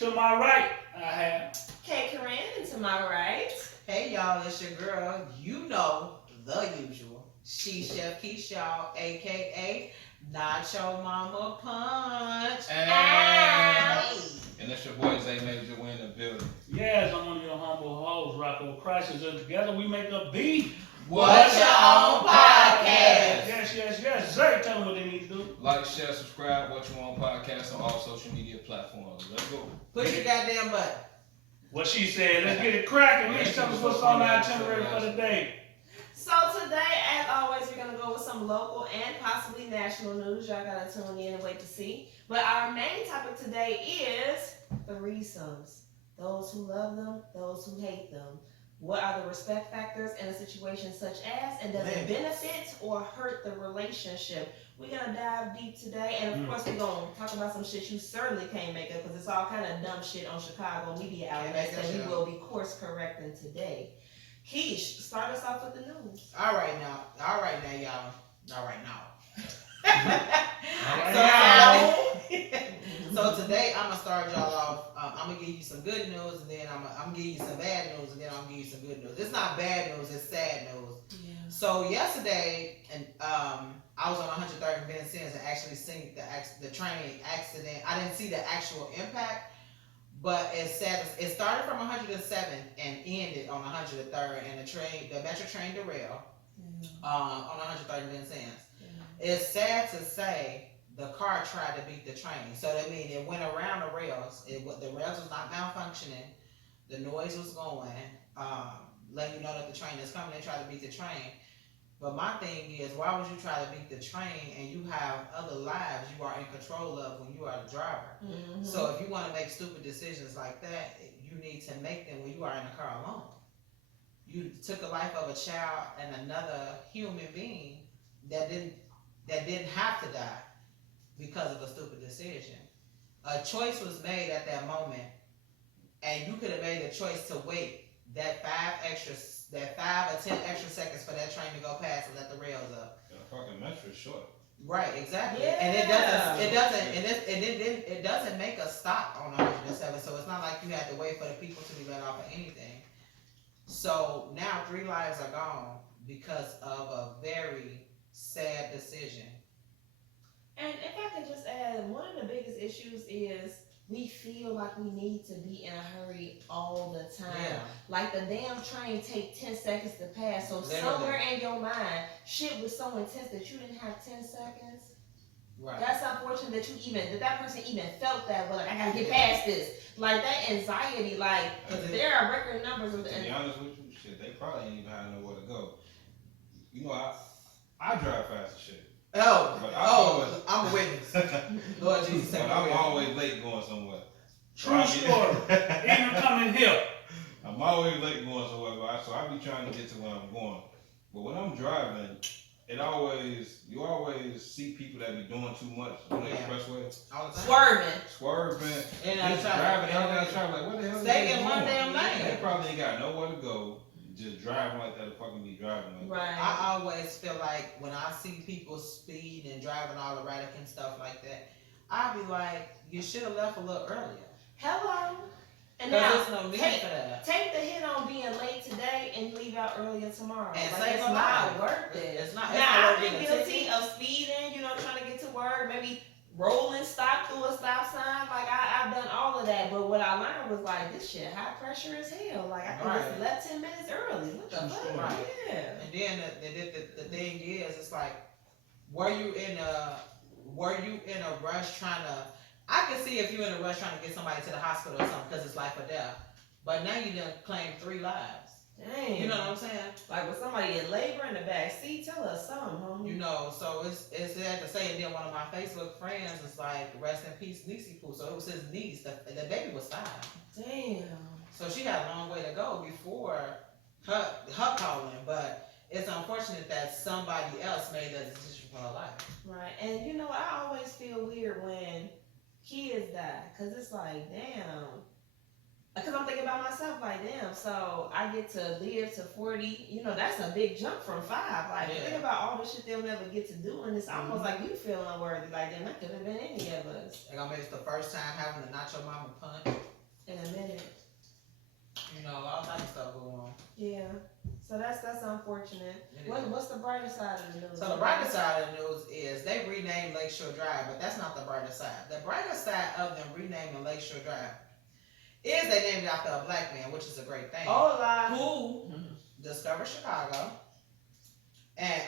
To my right, I have. Kay Corinne, and to my right. Hey y'all, it's your girl. You know the usual. She Chef Keisha, aka Nacho Mama Punch. And, and that's your boy Zay Major. We in the building. Yes, I'm one of your humble hosts, Rocco Crisis, and together we make a beat. What's your own podcast? Yes. Zay, tell them what they need to do. Like, share, subscribe, What You Want podcast on all social media platforms. Let's go. Push your goddamn button. What she said. Let's get it cracking. Please tell us what's on our itinerary for the day. So today, as always, we're gonna go with some local and possibly national news. Y'all gotta tune in and wait to see. But our main topic today is threesomes. Those who love them, those who hate them. What are the respect factors in a situation such as, and does it benefit or hurt the relationship? We're gonna dive deep today, and of course we're gonna talk about some shit you certainly can't make up because it's all kind of dumb shit on Chicago media outlets that we will be course correcting today. Keish, start us off with the news. All right now, y'all. All right now. So today I'm gonna start y'all off. I'm gonna give you some good news, and then I'm gonna give you some bad news, and then I'm gonna give you some good news. It's not bad news; it's sad news. Yeah. So yesterday, and I was on 103rd and Ben Sims and actually seen the train accident. I didn't see the actual impact, but it's sad. It started from 107th and ended on 103rd, and the metro train derailed on 103rd and Ben Sims. It's sad to say the car tried to beat the train. So that means it went around the rails. The rails was not malfunctioning. The noise was going, letting you know that the train is coming. They tried to beat the train. But my thing is, why would you try to beat the train and you have other lives you are in control of when you are the driver? Mm-hmm. So if you want to make stupid decisions like that, you need to make them when you are in the car alone. You took the life of a child and another human being that didn't have to die because of a stupid decision. A choice was made at that moment, and you could have made a choice to wait that 5 or 10 extra seconds for that train to go past and let the rails up. The fucking metro is short. Right, exactly. Yeah. And it doesn't make a stop on 107. So it's not like you had to wait for the people to be let off of anything. So now 3 lives are gone because of a very sad decision. And if I could just add, one of the biggest issues is we feel like we need to be in a hurry all the time. Yeah. Like the damn train take 10 seconds to pass. So literally, somewhere in your mind, shit was so intense that you didn't have 10 seconds. Right. That's unfortunate that person even felt that, but like, I gotta get past this. Like that anxiety, like there are record numbers of the. To be honest with you, shit, they probably ain't even had nowhere to go. You know, I drive fast as shit. I'm a witness. Lord Jesus, but I'm always late going somewhere. True story. Even coming here. I'm always late going somewhere, so I be trying to get to where I'm going. But when I'm driving, you always see people that be doing too much on the expressway. Swerving. And just driving out there trying like, what the hell? Stay in one damn lane. They probably ain't got nowhere to go. Just driving like that, to fucking be driving like that. I always feel like when I see people speed and driving all erratic and stuff like that, I be like, you should have left a little earlier. Hello. And now, there's no need for that. Take the hit on being late today and leave out earlier tomorrow. And like, it's not worth it. It's not. Now, I've been guilty of speeding, trying to get to work, maybe rolling, stop through a stop sign. Like, I've done all of that. But what I learned was, like, this shit high pressure as hell. Like, I could just left 10 minutes early. What the fuck? Right. Yeah. And then the thing is, it's like, were you in a rush trying to... I can see if you're in a rush trying to get somebody to the hospital or something because it's life or death. But now you done claimed 3 lives. Dang. You know what I'm saying? Like with somebody in labor in the back seat, tell us something, homie. So it's sad to say. And then one of my Facebook friends is like, rest in peace, Niecy Poo. So it was his niece. The baby was 5. Damn. So she had a long way to go before her calling. But it's unfortunate that somebody else made that decision for her life. Right. And I always feel weird when kids die, because it's like, damn, because I'm thinking about myself, like, damn, so I get to live to 40, that's a big jump from 5, like, think about all the shit they'll never get to do, and it's almost like you feel unworthy, like, damn, that could have been any of us. Like, I mean, it's the first time having a Nacho Mama Punch. in a minute. You know, all types of stuff going on. Yeah. So that's unfortunate. What's the brighter side of the news? So the brighter side of the news is they renamed Lakeshore Drive, but that's not the brighter side. The brighter side of them renaming Lakeshore Drive is they named it after a black man, which is a great thing. Oh, lie. Who discovered Chicago. And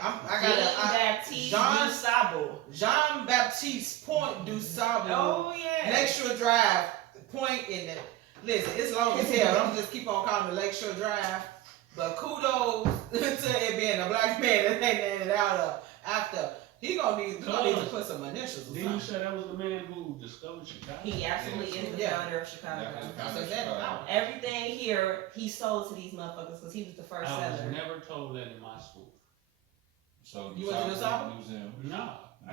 Jean Baptiste Point du Sable. Oh yeah. Lakeshore Drive Point in the. Listen, it's long as hell. I'm just keep on calling it Lakeshore Drive. But kudos to it being a black man that they named it out of after. He gonna need to put some initials. Didn't you say that was the man who discovered Chicago? He absolutely is the founder of Chicago. Everything here he sold to these motherfuckers because he was the first seller. I was never told that in my school. So you went to the Sable Museum? No.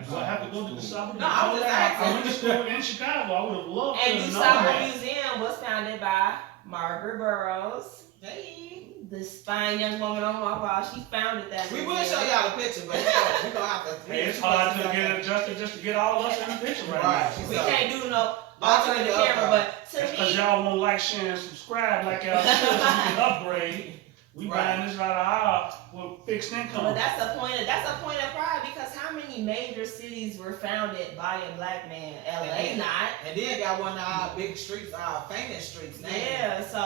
Do I have to go to the Sable? No, I was just asking. I went to school in Chicago. I would have loved to know And the that. Sable Museum was founded by Margaret Burroughs. Hey. This fine young woman on my wall, she founded that. We will show y'all the picture, but we're gonna have to. Hey, it's hard to get adjusted just to get all of us in the picture right now. We can't do no altering the camera, but to me, because y'all won't like, share, and subscribe like y'all should, so we can upgrade. We buying this out of our fixed income. But that's a point of pride because how many major cities were founded by a black man? LA not. And then got one of our big streets, our famous streets. Yeah, so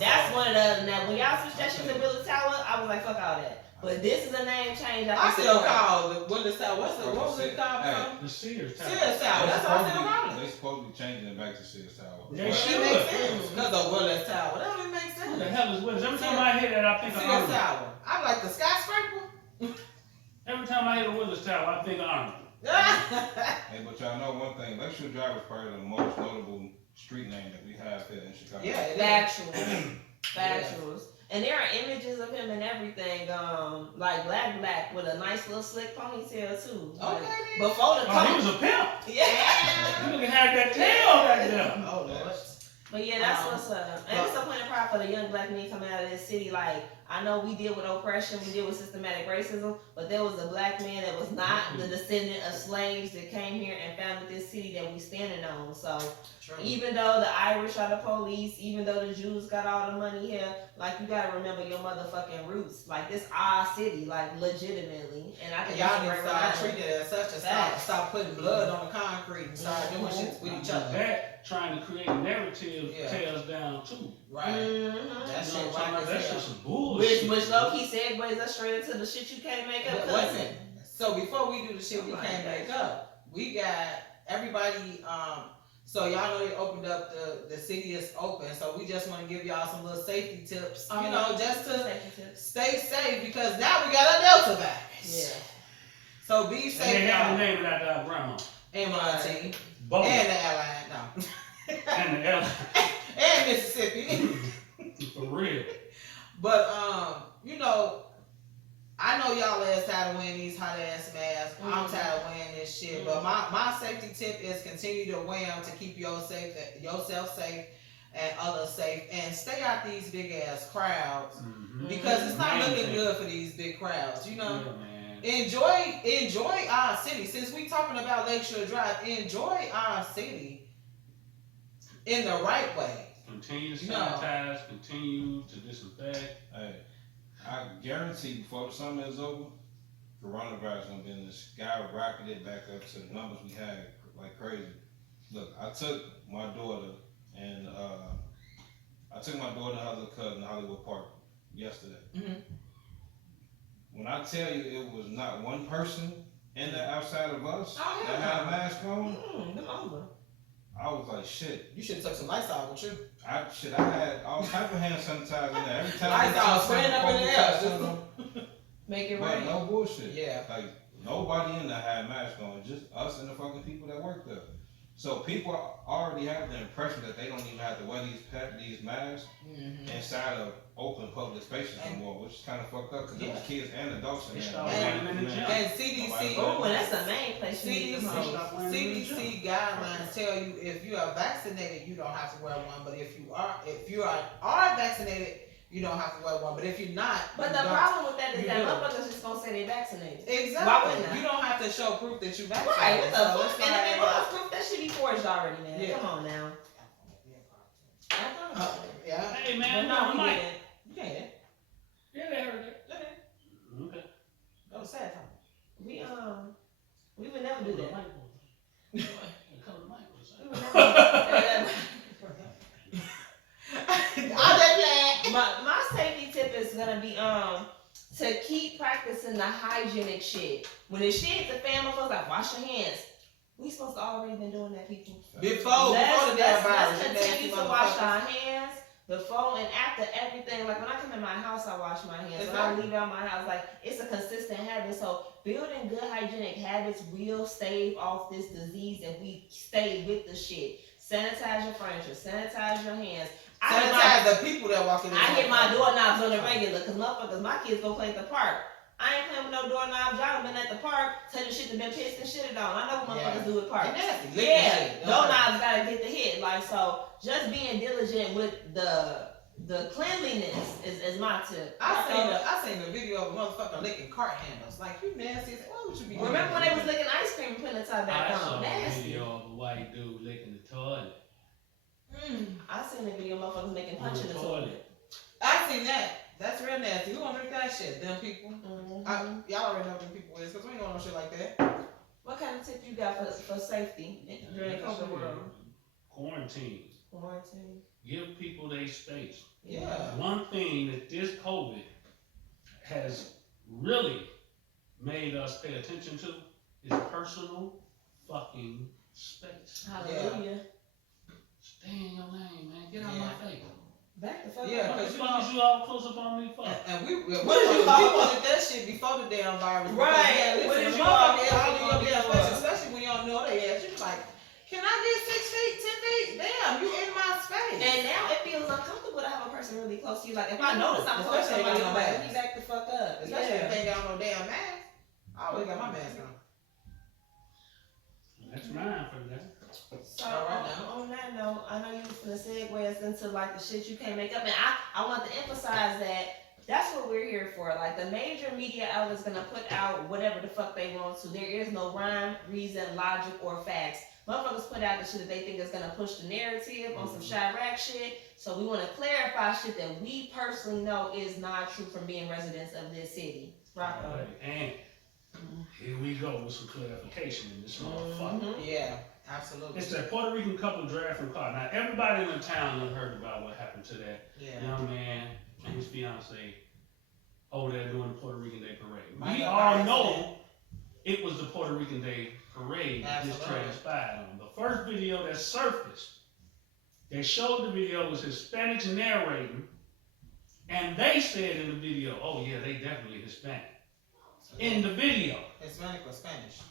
that's one of the. Now when y'all switched that shit to Willis Tower, I was like, fuck all that. But this is a name change. I still call the Willis Tower. What was it called? The Sears Tower. Sears Tower. That's what I still call it. They supposed to be changing it back to Sears Tower. They It should. makes sense because of Willis Tower. That don't even make sense. What the hell is Willis? Every time I hear that, I think of Sears Arnold. Tower. I'm like the skyscraper. Every time I hear the Willis Tower, I think of Arnold. Hey, but y'all know one thing. Lakeshore Drive is probably the most notable street name that we have here in Chicago. Yeah, Factuals. And there are images of him and everything, like black with a nice little slick ponytail too. Okay. Before the he was a pimp. Yeah. You looking at that tail back there. Oh Lord. But yeah, that's what's up. And it's a point of pride for the young black men coming out of this city. Like, I know we deal with oppression, we deal with systematic racism, but there was a black man that was not the descendant of slaves that came here and founded this city that we standing on. So even though the Irish are the police, even though the Jews got all the money here, like you gotta remember your motherfucking roots. Like this our city, like legitimately. And I think y'all need to start treating it as such and stop putting blood on the concrete and start doing shit with each other. That trying to create a narrative tears down too. Right. That shit that's just some bullshit. Which low key segues us straight into the shit you can't make up. Cousin. So before we do the shit we can't make up, we got everybody. So y'all know they opened up the city is open. So we just want to give y'all some little safety tips. You know, just to stay safe because now we got a Delta virus. Yeah. So be safe. And they have the name of that grandma. MIT. Both. And the airline. No. And the airline. And Mississippi. For real. But you know, I know y'all ass tired of wearing these hot ass masks. I'm tired of wearing this shit. But my safety tip is continue to wear them to keep yourself safe and others safe, and stay out these big ass crowds because it's not looking good for these big crowds. You know, enjoy our city. Since we talking about Lakeshore Drive, enjoy our city in the right way. Continue to sanitize, continue to disinfect. Hey, I guarantee before the summer is over, coronavirus gonna be in the sky, rocketed back up to the numbers we had like crazy. Look, I took my daughter and her little cousin to Hollywood Park yesterday. When I tell you it was not one person in there outside of us that had a mask on, I was like, shit. You should have took some Lysol with you. I had all type of hand sanitizer in there. Every time Lysol spraying up in the air. Make it but rain. no bullshit. Yeah. Like, nobody in there had masks on. Just us and the fucking people that work there. So people already have the impression that they don't even have to wear these masks inside of open public spaces anymore, which is kind of fucked up because there's kids and adults in there. And CDC, that's the main place you need CDC guidelines tell you if you are vaccinated, you don't have to wear one. But if you are vaccinated, you don't have to wear one. But if you're not, but the problem with that is that motherfuckers just gonna say they vaccinated. Exactly. Why wouldn't you don't have to show proof that you vaccinated. Right. What the fuck? And I mean, proof that should be forged already, man. Yeah. Come on now. Yeah. Hey man, no, we Mike. didn't. You can't. Yeah, they heard that. Okay. That was sad time. We would never do that. We would never. My safety tip is gonna be to keep practicing the hygienic shit. When the shit, the family feels like wash your hands. We supposed to already been doing that, people. Before the damn virus. Let's continue to wash our hands before and after everything. Like when I come in my house, I wash my hands. When I leave out my house, like it's a consistent habit. So building good hygienic habits will stave off this disease if we stay with the shit. Sanitize your furniture. Sanitize your hands. Sanitize the people that walk in. I hit my doorknobs on the regular because motherfuckers, my kids go play at the park. I ain't playing with no doorknobs. Y'all been at the park, touching shit that been pissed and shitted on. I know what motherfuckers do at parks. Yeah, doorknobs gotta get the hit. Like, so just being diligent with the cleanliness is my tip. I seen the video of a motherfucker licking cart handles. Like, you nasty. Why would you be doing Remember when they was licking ice cream and putting the top back on? I saw a Nasty. video of a white dude licking the toilet. I seen the video of motherfuckers making punch in the toilet. I seen that. That's real nasty. Who gonna drink that shit? Them people. Y'all already know them people is, because we ain't doing no shit like that. What kind of tip you got for safety during COVID world? Quarantine. Quarantine. Give people their space. Yeah. One thing that this COVID has really made us pay attention to is personal fucking space. Hallelujah. Stay in your lane, man. Get out of my face. Back the fuck Yeah, up. Because you all close up on me for. And we wanted that shit before the damn virus. Right. What is you all in your space, especially when you don't know they ass. You like, can I get 6 feet, 10 feet? Damn, you in my space. And now it feels uncomfortable to have a person really close to you. Like if I notice I'm close to somebody, I'm like, let me back the fuck up. Especially if they ain't got no damn mask. I always got my mask on. That's mine for that. So on that note, I know you was gonna segue us into like the shit you can't make up, and I want to emphasize that that's what we're here for. Like the major media outlets gonna put out whatever the fuck they want to. There is no rhyme, reason, logic, or facts. Motherfuckers put out the shit that they think is gonna push the narrative on some Chirac shit. So we want to clarify shit that we personally know is not true from being residents of this city. Rock on. And here we go with some clarification in this motherfucker. Yeah. Absolutely. It's that Puerto Rican couple dragged from car. Now, everybody in the town has heard about what happened to that young man and his fiance over there doing the Puerto Rican Day Parade. We all know it was the Puerto Rican Day Parade that this transpired on. The first video that surfaced, they showed the video was Hispanics narrating, and they said in the video, oh yeah, they definitely Hispanic. In the video. Hispanic or Spanish?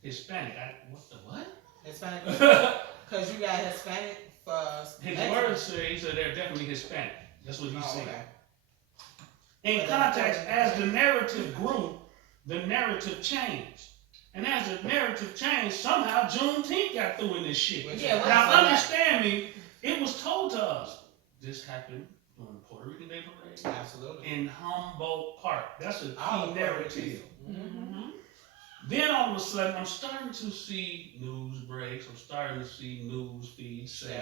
Hispanic. What the what? Hispanic, because you got Hispanic for his words say he said they're definitely Hispanic. That's what he said. Okay. In context, as the narrative grew, the narrative changed. And as the narrative changed, somehow Juneteenth got through in this shit. Now understand me, it was told to us, this happened on the Puerto Rican Day Parade. Absolutely. In Humboldt Park. That's a key narrative. Mm-hmm. Then all of a sudden, I'm starting to see news breaks. I'm starting to see news feeds say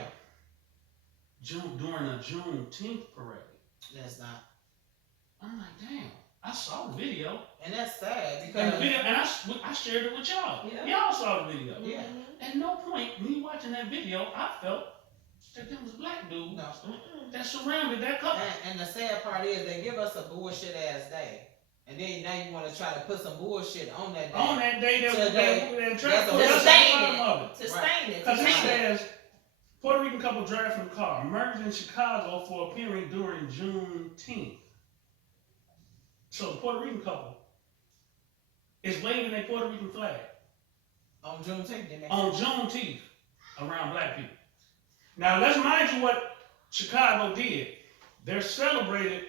during a Juneteenth parade. That's not. I'm like, damn. I saw the video. And that's sad because. I shared it with y'all. Yeah. Y'all saw the video. Yeah. At no point, me watching that video, I felt that there was a black dude that surrounded that couple. And the sad part is they give us a bullshit ass day. And then now you want to try to put some bullshit on that day. On that day, to sustain it. Because it says, Puerto Rican couple dragged from car, murdered in Chicago for appearing during Juneteenth. So the Puerto Rican couple is waving a Puerto Rican flag. On Juneteenth. On Juneteenth around black people. Now let's mind you what Chicago did. They celebrated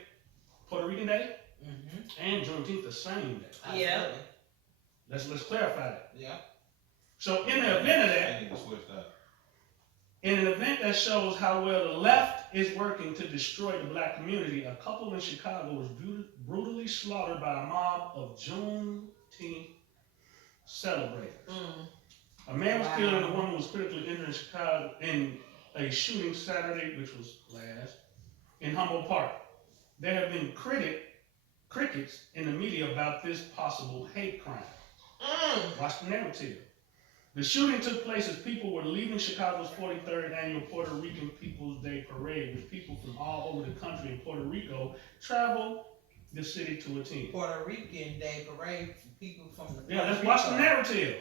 Puerto Rican Day and Juneteenth the same day. Yeah. Let's clarify that. Yeah. So in the event of that, in an event that shows how well the left is working to destroy the black community, a couple in Chicago was brutally slaughtered by a mob of Juneteenth celebrators. A man was killed and a woman was critically injured in Chicago in a shooting Saturday, which was last, in Humboldt Park. There have been crickets in the media about this possible hate crime. Watch the narrative. The shooting took place as people were leaving Chicago's 43rd annual Puerto Rican People's Day Parade, which people from all over the country in Puerto Rico travel the city to attend. Puerto Rican Day Parade for people from the Yeah, let's watch the narrative.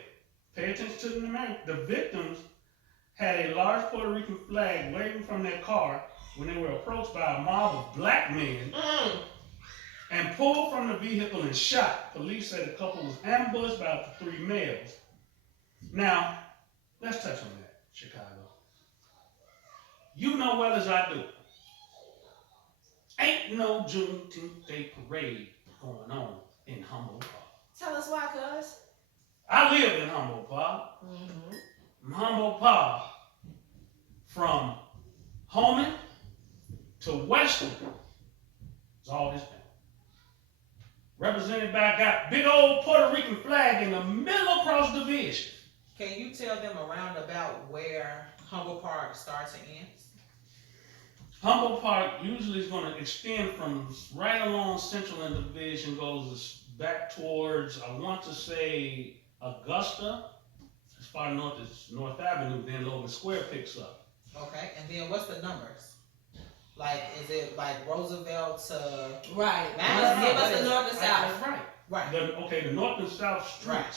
Pay attention to the narrative. The victims had a large Puerto Rican flag waving from their car when they were approached by a mob of black men and pulled from the vehicle and shot. Police said the couple was ambushed by up to 3 males. Now, let's touch on that, Chicago. You know well as I do. Ain't no Juneteenth Day parade going on in Humboldt Park. Tell us why, cuz. I live in Humboldt Park. Humboldt Park, from Holman to Western, is all this family. Represented by, got big old Puerto Rican flag in the middle across the division. Can you tell them around about where Humboldt Park starts and ends? Humboldt Park usually is going to extend from right along Central and Division, goes back towards, I want to say, Augusta. As far north as North Avenue, then Logan Square picks up. Okay, and then what's the numbers? Like, is it like Roosevelt to... Right. Madison? Give us the north and south. Right. The north and south streets. Right.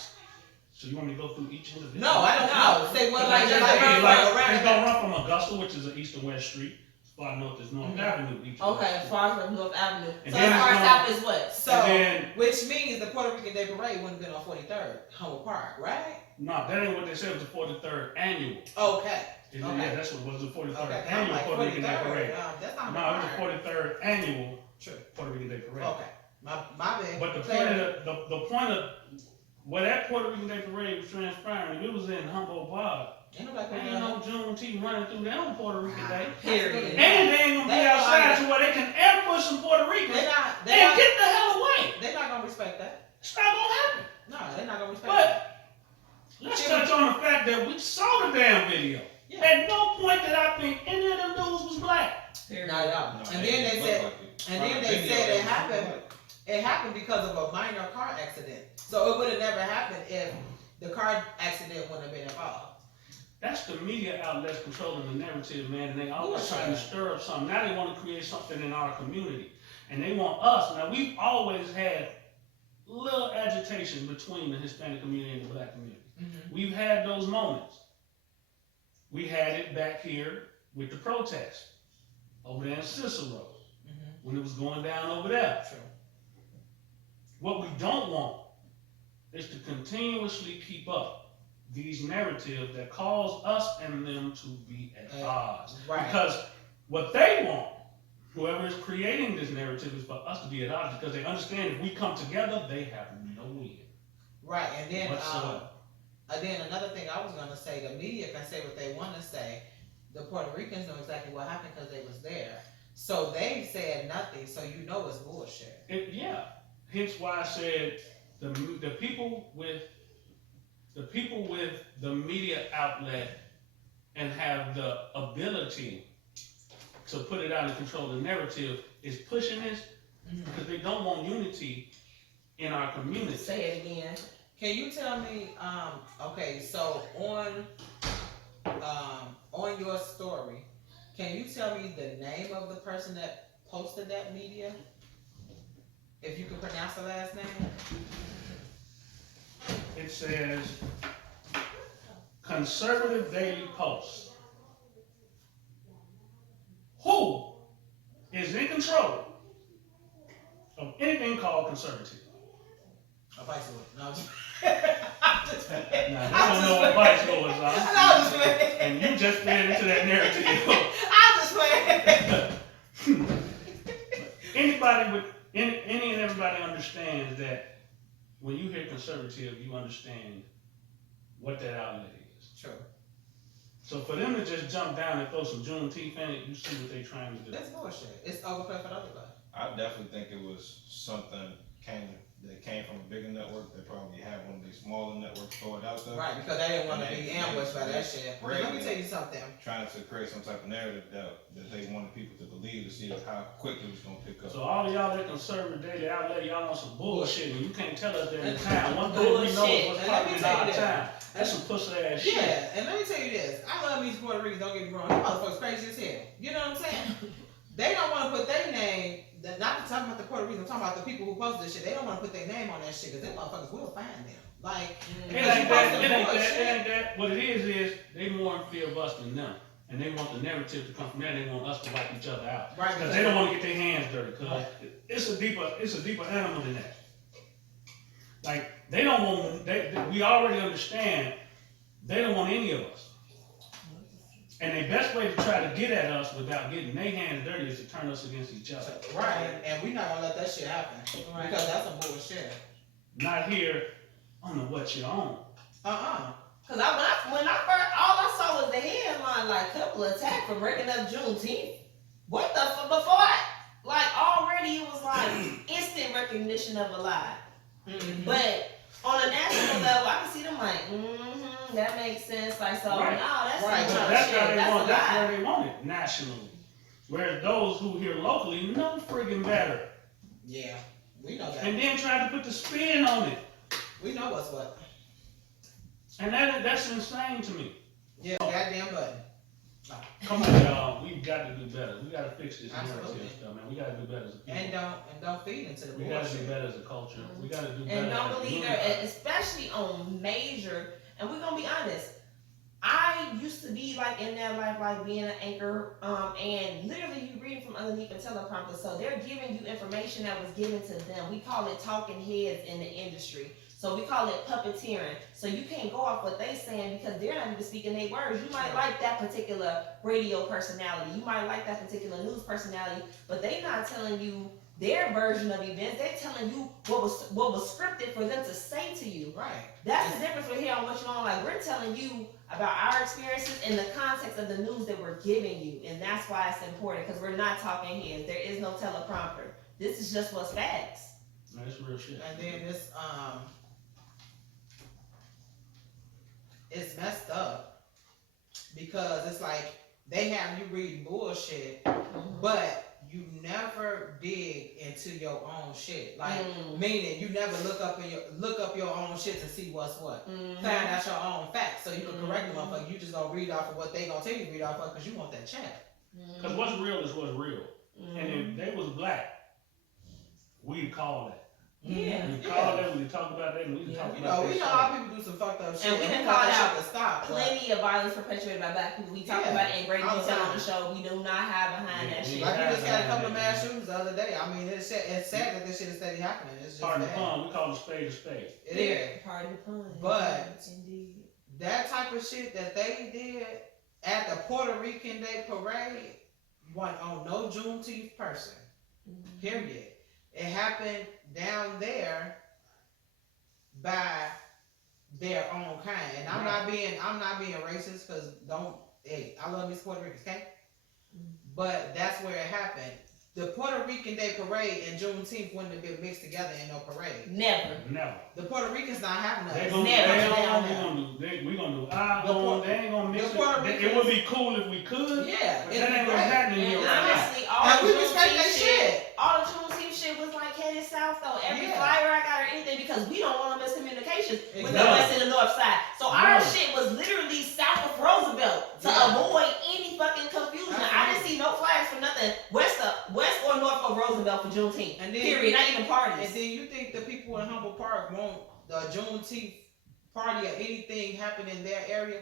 So you want me to go through each individual? No, I don't know. Say what Like, like it's gonna run from Augusta, which is an east and west street. As far north as North Avenue. Each Okay, as far from North Avenue. And So then as far it's south is what? So, which means the Puerto Rican Day Parade wouldn't have been on 43rd, Humboldt Park, right? No, that ain't what they said. It was the 43rd annual. Okay. Yeah, that's what was the 43rd Okay. annual Like Puerto Rican Day 43rd, Parade. that's not No, it was the 43rd annual True. Puerto Rican Day Parade. Okay. My bad. But the point of where that Puerto Rican Day Parade was transpiring, it was in Humboldt Park. Ain't nobody There ain't no Juneteenth running through there on Puerto Rican Day. Period. And they ain't gonna be outside to where they can ambush some Puerto Ricans and get the hell away. They're not gonna respect that. It's not gonna happen. No, they're not gonna respect that. But let's touch on the fact that we saw the damn video. Yeah. At no point did I think any of them dudes was black. Not at all. And then they said it happened. It happened because of a minor car accident. So it would have never happened if the car accident wouldn't have been involved. That's the media outlets controlling the narrative, man, and they always trying to stir up something. Now they want to create something in our community. And they want us. Now, we've always had little agitation between the Hispanic community and the black community. We've had those moments. We had it back here with the protest over there in Cicero when it was going down over there. True. What we don't want is to continuously keep up these narratives that cause us and them to be at odds. Right. Because what they want, whoever is creating this narrative, is for us to be at odds because they understand if we come together, they have no win. Right, and then whatsoever. Another thing I was gonna say, the media can say what they want to say. The Puerto Ricans know exactly what happened because they was there. So they said nothing, so you know it's bullshit. Yeah. Hence why I said the people with the media outlet and have the ability to put it out and control the narrative is pushing this because they don't want unity in our community. Say it again. Can you tell me, okay, so on your story, can you tell me the name of the person that posted that media? If you can pronounce the last name? It says Conservative Daily Post. Who is in control of anything called conservative? A vice lord. No, I'm just Now, they don't know what vice lords are. No, I'm just playing. And you just fed into that narrative. I'm just playing. Anybody with any and everybody understands that when you hear conservative, you understand what that outlet is. True. So for them to just jump down and throw some Juneteenth in it, you see what they're trying to do. That's bullshit. It's overplayed for everybody. I definitely think it was something came that came from a bigger network that probably had one of these smaller networks throw it out there. Right, because they didn't want to be ambushed by that shit. Right. Let me tell you something. Trying to create some type of narrative that they wanted people to believe to see how quick it was gonna pick up. So all of y'all that conservative daily outlet, y'all on some bullshit, and you can't tell us that in town. One thing we know is what's popping in our town. That's some pussy ass shit. Yeah, and let me tell you this. I love these Puerto Ricans, don't get me wrong. These motherfuckers crazy as hell. You know what I'm saying? They don't want to put their name, not talking about the Puerto Ricans, I'm talking about the people who posted this shit. They don't want to put their name on that shit because them motherfuckers will find them. Like, It ain't that. What it is they more fear of us than them. And they want the narrative to come from there. They want us to wipe each other out. Right. Because they don't want to get their hands dirty. Because it's a deeper animal than that. Like, they don't want, we already understand, they don't want any of us. And the best way to try to get at us without getting their hands dirty is to turn us against each other. Right, and we not gonna let that shit happen. Right. Because that's some bullshit. Not here, I don't know what you're on. Cause when I first, all I saw was the headline, like, couple attacked for breaking up Juneteenth. What the fuck? Before already it was like instant recognition of a lie. Mm-hmm. But on a national level, I can see them like, that makes sense. Like, so, right. No, that's right. That's where they want it, nationally. Whereas those who here locally know friggin' better. Yeah, we know that. And then try to put the spin on it. We know what's what. And that's insane to me. Yeah, goddamn button. Come on, y'all. We got to do better. We got to fix this narrative stuff, man. We got to do better as a people. And don't feed into the bullshit. We got to do better as a culture. We got to do better. And don't believe her, especially on major. And we're gonna be honest. I used to be like in that life, like being an anchor, and literally you reading from underneath a teleprompter. So they're giving you information that was given to them. We call it talking heads in the industry. So we call it puppeteering. So you can't go off what they saying because they're not even speaking their words. You might like that particular radio personality. You might like that particular news personality, but they're not telling you their version of events. They're telling you what was scripted for them to say to you. Right. That's the difference we're here on what you're on. Like, we're telling you about our experiences in the context of the news that we're giving you. And that's why it's important, because we're not talking heads. There is no teleprompter. This is just what's facts. That's real shit. And then this, it's messed up because it's like they have you reading bullshit, but you never dig into your own shit. Like, meaning you never look up your own shit to see what's what. Find out your own facts so you can correct the motherfucker. You just gonna read off of what they gonna tell you to read off of because you want that check. Because what's real is what's real. And if they was black, we'd call that. Yeah. We call that, we talk about that, and we talk about that. We know how people do some fucked up shit. And we done called out plenty of violence perpetrated by black people. We talked about it in great detail on the show. We do not hide behind that shit. Like, we just had a couple of mass shootings the other day. I mean, it's sad that this shit is steady happening. It's just Pardon the pun, we call it a spade. It is. Pardon the pun. But that type of shit that they did at the Puerto Rican Day Parade wasn't on no Juneteenth person. Period. It happened down there by their own kind. And I'm not being racist because I love these Puerto Ricans, okay? But that's where it happened. The Puerto Rican Day Parade and Juneteenth wouldn't have been mixed together in no parade. Never. The Puerto Ricans not having that. We're gonna do they ain't gonna mix it. It would be cool if we could. Yeah. But that ain't what's happening here. Honestly, all the Juneteenth shit. All the Juneteenth shit was like headed south though. Every flyer I got or anything because we don't want to miss communications with the west and the north side. So our shit was literally south of Roosevelt to avoid any fucking confusion. I didn't see no flags for nothing west or north of Roosevelt for Juneteenth. And then, period. Not even parties. And then you think the people in Humboldt Park want the Juneteenth party or anything happen in their area?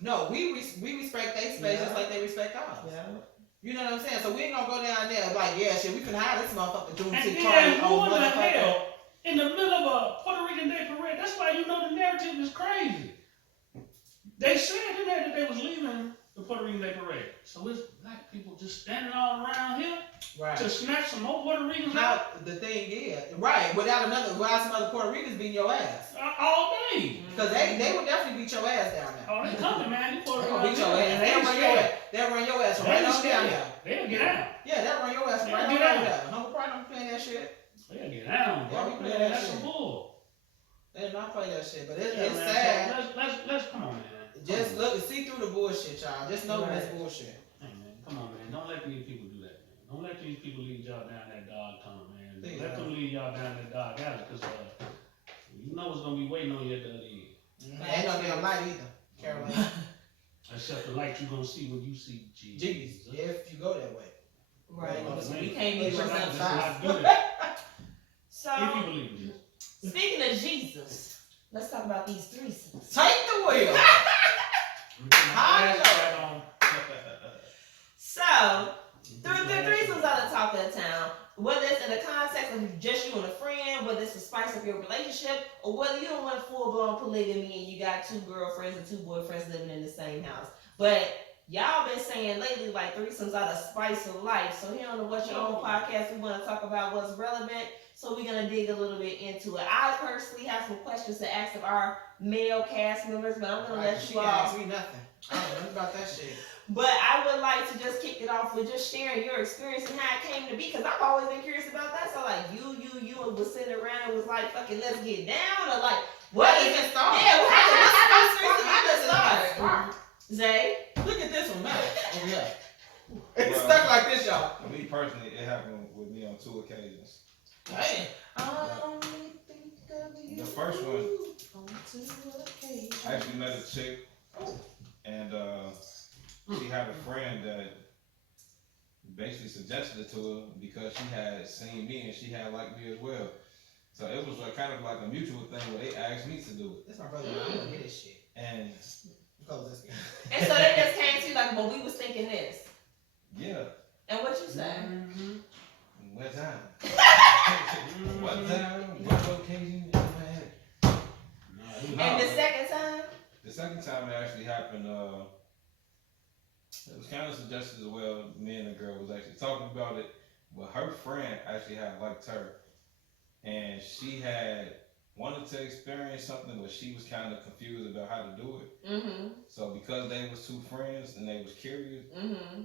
No, we respect their space just like they respect ours. Yeah. You know what I'm saying? So we ain't gonna go down there like, yeah, shit, we can hide this motherfucker Juneteenth party on the hell in the middle of a Puerto Rican Day Parade. That's why you know the narrative is crazy. They said in there that they was leaving the Puerto Rican Day Parade. So it's black people just standing all around here to snatch some more Puerto Ricans out? The thing is, without some other Puerto Ricans beating your ass. All day. Because they would definitely beat your ass down there. Oh, they coming, man. They'll beat your ass. They'll run your ass right on down there. They'll get out. Yeah, they'll run your ass right on down there. Humble Park don't playing that shit. They gotta get down, bro. Yeah, we play Man, that that's shit. some bull. They did not play that shit, but it's Man, sad. so let's come on, man. Just look, see through the bullshit, y'all. Just know Right. that's bullshit. Hey, man, come on, man. Don't let these people do that, man. Don't let these people lead y'all down that dog tunnel, man. Please Let don't. them lead y'all down that dog alley, because you know what's gonna be waiting on you at the other end. Ain't no damn light either, Caroline. Except the light you're gonna see when you see Jesus. Jeez, if you go that way. Right. Oh, So man. we can't be Let's Let's just present. not do that. So If you believe in Jesus. speaking of Jesus, let's talk about these threesomes. Take the wheel. So the threesomes are the talk of the town. Whether it's in the context of just you and a friend, whether it's to spice up your relationship, or whether you don't want full-blown polygamy and you got 2 girlfriends and 2 boyfriends living in the same house. But y'all been saying lately like threesomes are the spice of life. So here on the What's Your Own podcast, we want to talk about what's relevant. So we're going to dig a little bit into it. I personally have some questions to ask of our male cast members, but I'm going to let you all. Ask me nothing. I don't know nothing about that shit. But I would like to just kick it off with just sharing your experience and how it came to be, because I've always been curious about that. So like you was sitting around and was like, fucking let's get down, or like what even started? Yeah, how does it start? start? Zay? Look at this one now. Oh yeah. Well, It's stuck like this, y'all. Me personally, it happened with me on 2 occasions. Damn. The first one, I actually met a chick, and she had a friend that basically suggested it to her because she had seen me and she had liked me as well. So it was like kind of like a mutual thing where they asked me to do it. That's my brother. I don't hear this shit. And Close this. And so they just came to you like, well, we was thinking this. yeah, And what you say? what time? What time? What occasion? And the second time? The second time it actually happened, it was kind of suggested as well. Me and the girl was actually talking about it, but her friend actually had liked her, and she had wanted to experience something, but she was kind of confused about how to do it. Mm-hmm. So because they was 2 friends and they was curious, Mm-hmm.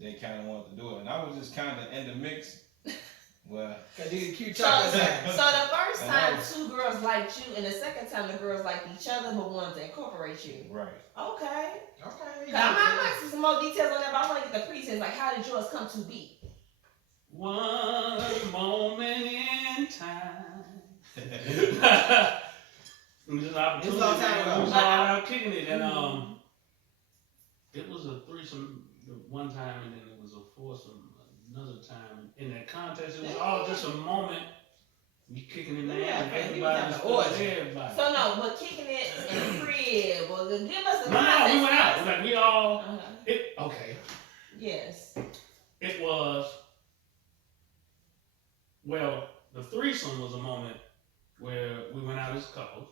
they kind of wanted to do it, and I was just kind of in the mix. Well, Cause these cute So chocolate the first time 2 girls liked you, and the second time the girls liked each other, but wanted to incorporate you. right. Okay. Okay. I'm asking some more details on that, but I want to get the pretense. Like, how did yours come to be? One moment in time. It was an opportunity. It's a long time ago. We was all out kicking it, and it was a threesome one time, and then it was a foursome another time. In that contest, it was all just a moment. We kicking it Yeah, and okay, everybody's you was everybody. So no, but kicking it in the crib, or give us the No, context. we went out. Like we all. Uh-huh. Okay. Yes. It was. Well, the threesome was a moment where we went out as couples.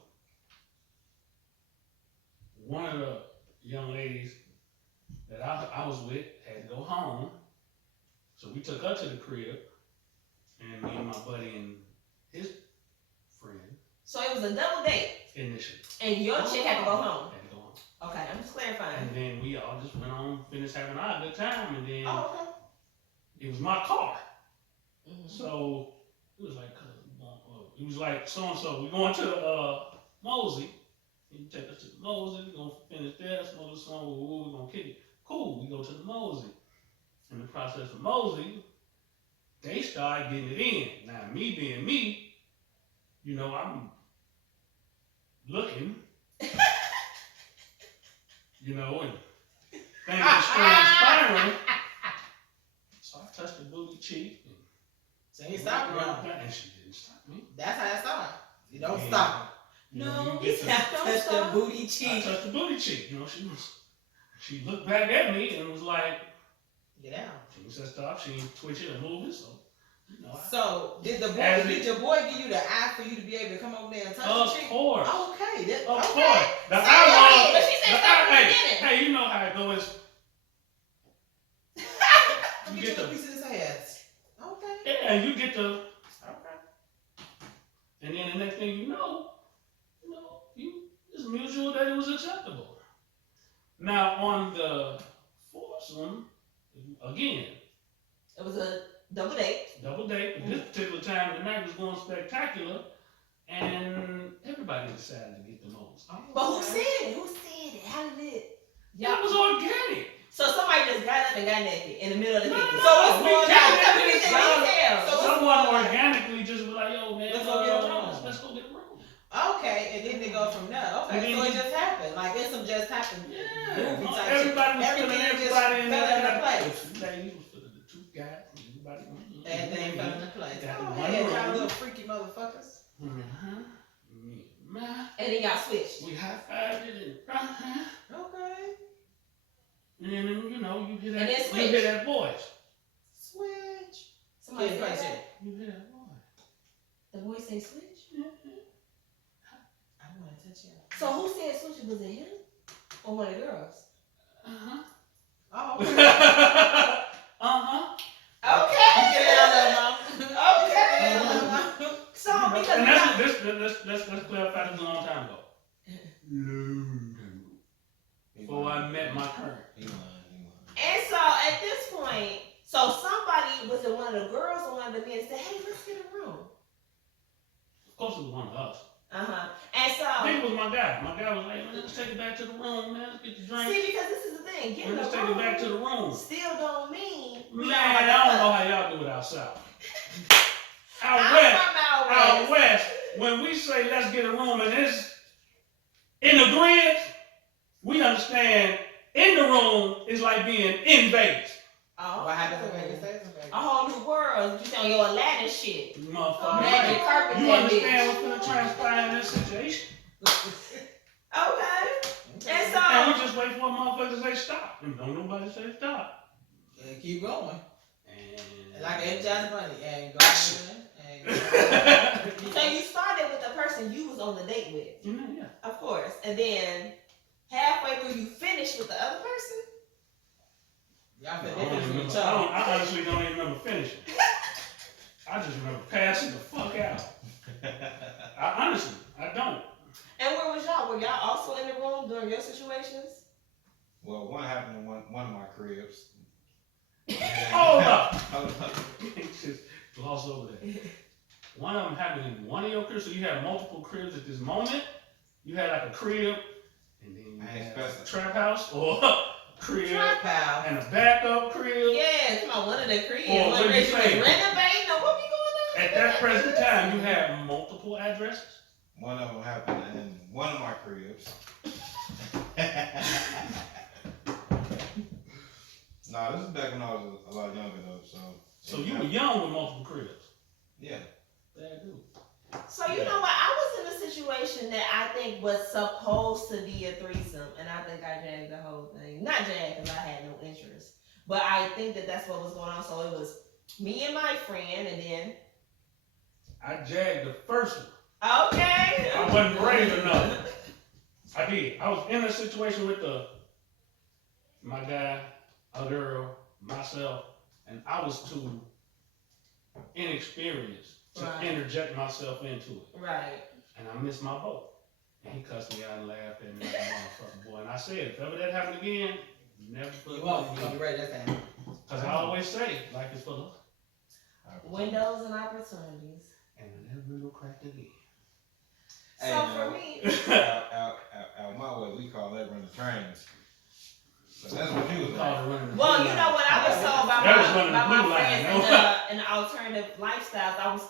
One of the young ladies that I was with had to go home, so we took her to the crib, and me and my buddy and his friend So it was a double date, initially and your chick had to go home. had to go home. Okay, I'm just clarifying. And then we all just went on, finished having our good time, and then Oh, okay. it was my car. Mm-hmm. So it was like, it was like so and so. We're going to Mosey. You take us to the Mosey. We're gonna finish there. Smoke the song. We're gonna kick it. Cool. We go to the Mosey. In the process of Mosey, they started getting it in. Now me being me, you know, I'm looking, you know, and things are transpiring. So I touched the booty cheek. So you stopped me. And she didn't stop me. That's how it started. You don't Yeah. stop. You know, No, you he's get not. to, Don't Touch the stop. booty I cheek. touched the booty cheek. You know, she looked back at me and was like, Get out. she said stop. She ain't twitching or moving. So, you know, So did your boy give you the eye for you to be able to come over there and touch of the chick? course. Okay. Of Okay. course. The Say eye it, but she said stop from the hey, beginning. hey, you know how it goes. I'll You get get you a the, piece of this ass. Okay. yeah, and you get the, okay. And then the next thing you know, it's mutual that it was acceptable. Now on the foursome, again, It was a Double date. Double date. But this particular time, the night was going spectacular, and everybody decided to get the most. But who said it? Who said it? How did it? It was organic. So somebody just got up and got naked in the middle of the No, kitchen. no, So no, what's we going got on? naked. So Someone organically just was like, yo, man, Let's go get a room. let's go get a room. Okay, and then they go from there. Okay, so it just happened. Like it's some just happened. Yeah. Movie type Everybody was shit. feeling Everything everybody just in fell there. into place. The ladies was feeling the two guys. Everybody. Everything fell into place. Got Oh, the hey, one y'all room. little freaky motherfuckers. And then y'all switched. We high fived it and Okay. and then you know you hear And then that switch. you hear that voice. Switch. Somebody Kids said play that? shit. You hear that voice. The voice say switch. I want to touch you. So who said switch? Was it him or one of the girls? Oh, Uh okay. huh. Okay. Get out of there, Mom. Okay. So because And we got- let's clarify this a long time ago. Before I met my current. and so at this point, so somebody was it one of the girls or one of the men said, "Hey, let's get a room." Of course it was one of us. And so He was my guy. My guy was like, man, let's take it back to the room, man. Let's get the drink. see, because this is the thing, getting Let's a take room it back to the room. still don't mean we Man, all I about don't to know how y'all do it out south. Out I'm west, from out out west. west, when we say let's get a room and it's in the grid, we understand in the room is like being in Vegas. Oh, What happens in Vegas stays in Vegas. a whole new world. You on your Aladdin shit. You motherfucker. Magic Right. carpet You that understand bitch. what's gonna transpire in this situation. Okay. And so And we just wait for a motherfucker to say stop. And don't nobody say stop. And keep going. And Like Energizer Bunny. And go Action. in. And go. so you started with the person you was on the date with, You know, yeah. of course, and then halfway through you finished with the other person. Y'all I, fit don't different from remember, each I, other. don't, I honestly don't even remember finishing. I just remember passing the fuck out. I don't. And where was y'all? Were y'all also in the room during your situations? Well, one happened in one of my cribs. Hold up. Hold up. Just gloss over that. One of them happened in one of your cribs, so you had multiple cribs at this moment. You had like a crib, and then you I ain't had a specify. trap house, or a crib, Trap pal. and a backup crib. Yeah, come on, one of the cribs. Oh, One what where you you was saying? renovating, or what be going on? At that present time, you had multiple addresses. One of them happened in one of my cribs. Nah, this is back when I was a lot younger though, so. So you were young with multiple cribs. Yeah. Bad dude. So you know what? I was in a situation that I think was supposed to be a threesome, and I think I jagged the whole thing. Not jagged because I had no interest, but I think that that's what was going on. So it was me and my friend, and then I jagged the first one. okay. I wasn't brave enough. I did. I was in a situation with my guy, a girl, myself, and I was too inexperienced to Right. interject myself into it. Right. And I missed my boat. And he cussed me out and laughed at me like a motherfucking boy. And I said, if ever that happened again, never put You it won't. You're again. gonna be ready that time. Because I always say, life is full of Windows and opportunities. and I never will crack again. So Hey, for me, out my way, we call that running trains. So that's what you was Called like. it running the well, blue you line. know what I was told by That was running my the blue friends line, in the alternative lifestyles. I was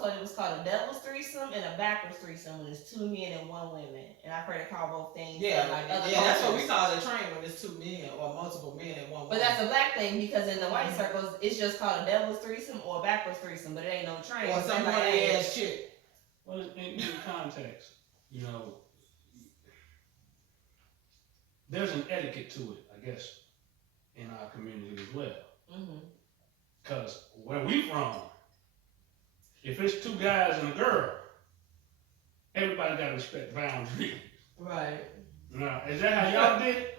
told it was called a devil's threesome and a backwards threesome when it's 2 men and 1 woman. And I've heard it called both things. Yeah, like other that's what we cultures. call a train when it's 2 men or multiple men in one. But that's a black thing because in the white circles, it's just called a devil's threesome or a backwards threesome, but it ain't no train. or So some like, funny hey, ass shit. Well, in context, you know, there's an etiquette to it, I guess, in our community as well. mhm. Because where we from, if it's 2 guys and a girl, everybody got to respect boundaries. Right. Now, is that how y'all did it?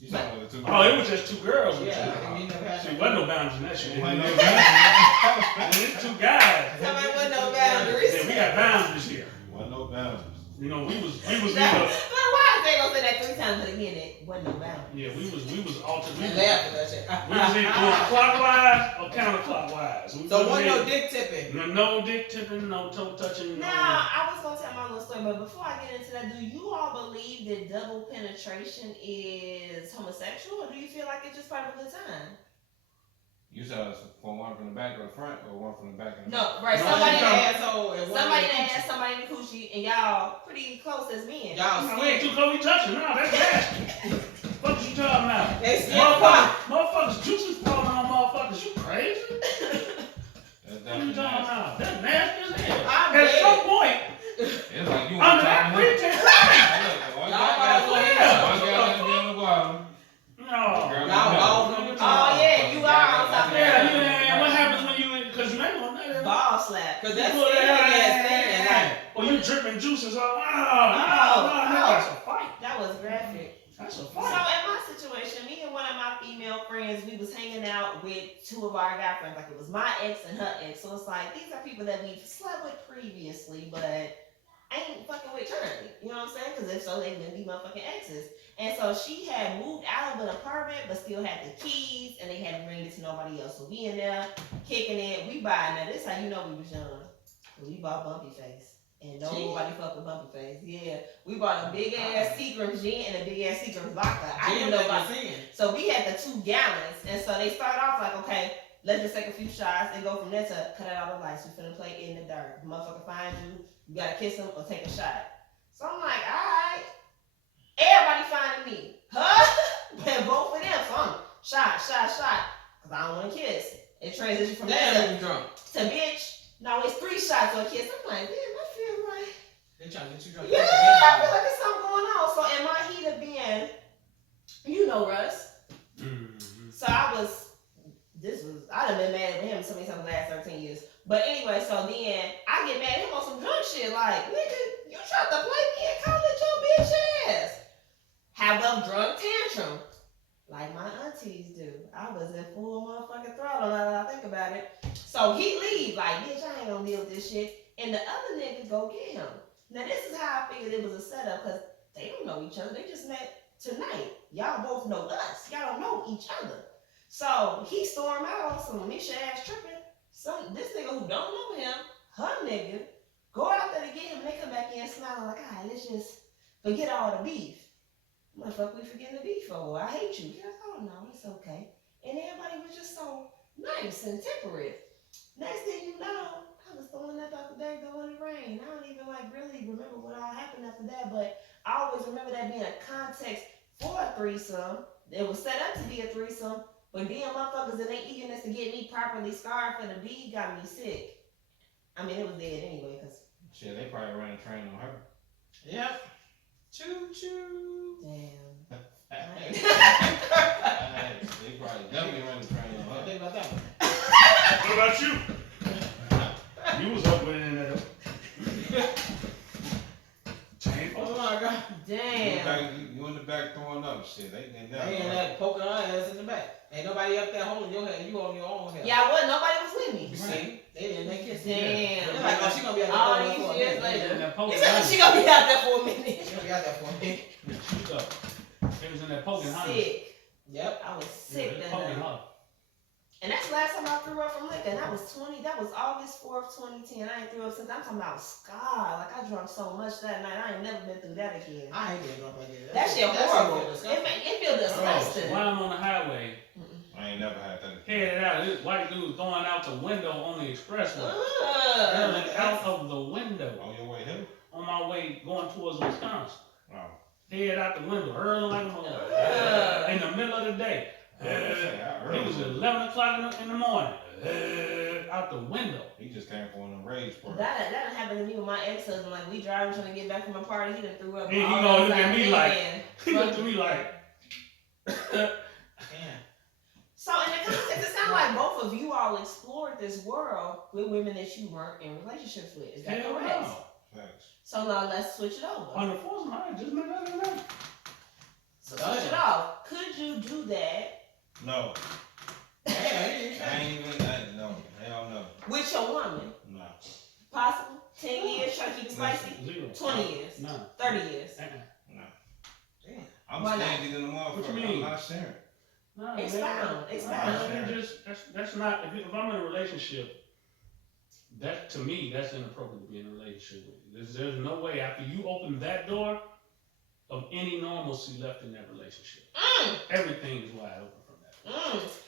You talking about the two? Oh, it was just 2 girls. with Yeah, you. you never had See, wasn't no boundaries in that shit. It wasn't no When it's 2 guys, Somebody with no boundaries. then we got boundaries here. Wasn't no boundaries. You know, we was But either why is they gonna say that 3 times, but again, it wasn't no boundaries. Yeah, we was altered. And laugh at that shit. We was either going clockwise or counterclockwise. So wasn't no dick tipping. No dick tipping, no toe touching. Now, I was gonna tell my little story, but before I get into that, do you all believe that double penetration is homosexual, or do you feel like it's just part of a good time? You said us from one from the back or the front, or one from the back and the No, right. No, Somebody in the ass, asshole and somebody in the ass, somebody in the coochie, and y'all pretty close as men. Y'all No, we ain't too close, we touching. No, that's nasty. What you talking about? They skin pop. Motherfuckers, juices falling on motherfuckers. You crazy? That's What you definitely talking nasty. about? That's nasty as hell. I'm At some dead. point, It's like you under want that to pretense. Y'all One guy balls got on to be on the bottom. No. Y'all balls on the Oh top. yeah, you are on top of Yeah, that. yeah. What happens when you, because you ain't gonna know that. Ball slap. Cause that's You pull skin that ass thing. Like, Or you dripping juices all. No, no. that's a fight. That was graphic. That's a So fight. in my situation, me and one of my female friends, we was hanging out with 2 of our guy friends. Like it was my ex and her ex. So it's like these are people that we've slept with previously, but ain't fucking with currently. You know what I'm saying? Because if so, they wouldn't be motherfucking exes. And so she had moved out of an apartment, but still had the keys, and they hadn't rented it to nobody else. So we in there kicking it. We buying that. This how you know we was young. We bought Bumpy Face. And nobody fuck with Bumpy Face. Yeah. We bought a big ass Seagram's gin and a big ass Seagram's vodka. I didn't know about it. So we had the 2 gallons. And so they started off like, okay, let's just take a few shots and go from there to cut out all the lights. We finna play in the dark. Motherfucker find you gotta kiss him or take a shot. So I'm like, alright. Everybody finding me. Huh? And both of them. So I'm shot. Cause I don't wanna kiss. It transitioned from there damn, you drunk. to bitch. No, it's 3 shots or a kiss. I'm like, damn, I feel like. They trying to get you drunk. Yeah, I feel like there's something going on. So in my heat of being, you know Russ. Mm-hmm. So I'd have been mad at him so many times the last 13 years. But anyway, so then I get mad at him on some drunk shit. Like, nigga, you tried to play me in college, your bitch ass. Have a drunk tantrum. Like my aunties do. I was in full motherfucking throttle now that I think about it. So he leave, like, bitch, I ain't gonna deal with this shit. And the other niggas go get him. Now this is how I figured it was a setup, because they don't know each other. They just met tonight. Y'all both know us. Y'all don't know each other. So he stormed out on some Misha ass tripping. This nigga who don't know him, her nigga, go out there to get him, and they come back in smiling like, all right, let's just forget all the beef. What the fuck we forgetting the beef for? I hate you. He goes, oh no, it's okay. And everybody was just so nice and temperate. Next thing you know, I was throwing up out the back door in the rain. I don't even really remember what all happened after that, but I always remember that being a context for a threesome. It was set up to be a threesome, but then motherfuckers and they eagerness to get me properly scarred for the bead got me sick. I mean, it was dead anyway, cause Shit, they probably ran a train on her. Yep. Choo choo. damn. They probably definitely ran a train on her. Think about that one. What about you? You was up with it in there. Oh my god. Damn. You in the back throwing up shit. They can They ain't that poking our ass in the back. Ain't nobody up there holding your head. You on your own head. Yeah, I was. Nobody was with me. You see? They didn't make kiss. Damn. They're like, oh, she gonna be out All there these for a years minute. later. Poking He said she gonna be out there for a minute. She gonna be out there for a minute. It was in that poking honey. Sick. Yep. I was sick that Poking night. her. And that's the last time I threw up from liquor. And that was August 4th, 2010. I ain't threw up since. I'm talking about scar. Like I drank so much that night. I ain't never been through that again. I ain't getting drunk like that. That shit horrible. It feel disgusting. While I'm on the highway, I ain't never had that. headed out, this white dude going out the window on the expressway. Ugh. Out of the window. On your way here? On my way going towards Wisconsin. Wow. Head out the window, early like a Ugh. in the middle of the day. It was 11 o'clock in the morning. Out the window. He just came for an rage party. That done happened to me with my ex-husband. Like we driving trying to get back from a party. He done threw up. And he all gonna look outside at me the like- van. He looked at me like, Damn. So in the context, it sounds like both of you all explored this world with women that you weren't in relationships with. Is that hell correct? no. Facts. So now let's switch it over. On the force line, just make that right. So switch it off. Could you do that No. Damn, I ain't even, no. Hell no. with your woman? No. Possible? 10 years, try to keep it spicy? 0. 20 years? No. 30 years? No. Damn. I'm Why not? stingy than the motherfucker. What you mean? I'm not sharing. No, Expound. That's not. If I'm in a relationship, that to me, that's inappropriate to be in a relationship with you. There's no way after you open that door of any normalcy left in that relationship. Everything is wide open from that.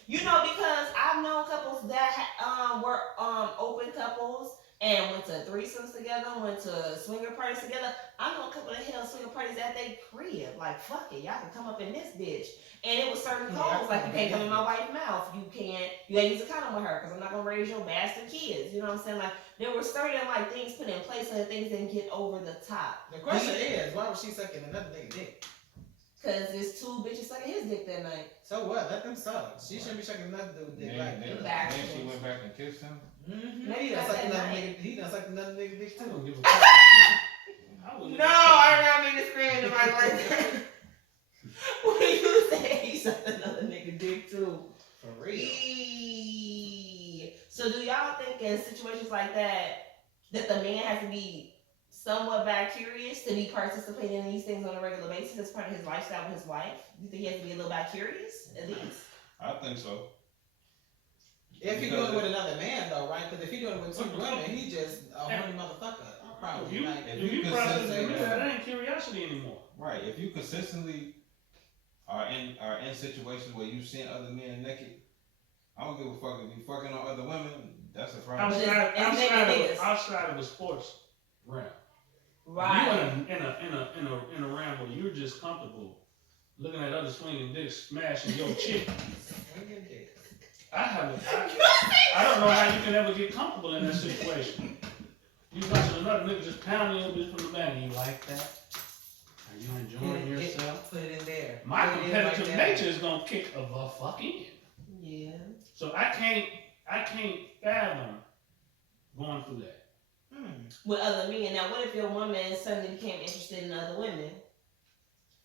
You know, because I've known couples that were open couples and went to threesomes together, went to swinger parties together. I know a couple that held swinger parties at their crib. Like, fuck it, y'all can come up in this bitch. And it was certain codes, like you can't come in my wife's mouth. You can't use a condom with her because I'm not gonna raise your bastard kids. You know what I'm saying? Like there were certain like things put in place so that things didn't get over the top. The question is, why was she sucking another nigga dick? Cause there's two bitches sucking his dick that night. So what? Let them suck. She shouldn't be sucking another dude's dick. Then she went back and kissed him. Mm-hmm. Maybe He done that's sucked that another night. nigga. He done sucked another nigga dick I too. don't give a fuck. No, I don't mean to scream to my like when you say he sucked another nigga dick too. For real. So do y'all think in situations like that the man has to be somewhat bi-curious to be participating in these things on a regular basis as part of his lifestyle with his wife? You think he has to be a little bi-curious at least? I think so. If he doing it with another man though, right? Because if he doing it with two women, he just a horny motherfucker. Probably. If you process that ain't curiosity anymore. Right. If you consistently are in situations where you seeing other men naked, I don't give a fuck if you fucking on other women. That's a problem. Outside of the sports realm. Right. You in a realm where you're just comfortable looking at other swinging dicks smashing your chick. Swinging dick. I don't know how you can ever get comfortable in that situation. You watching another nigga just pounding your bitch from the back, and you like that? Are you enjoying yourself? Put it in there. My competitive nature is gonna kick the fuck in. Yeah. So I can't fathom going through that. With other men. Now, what if your woman suddenly became interested in other women?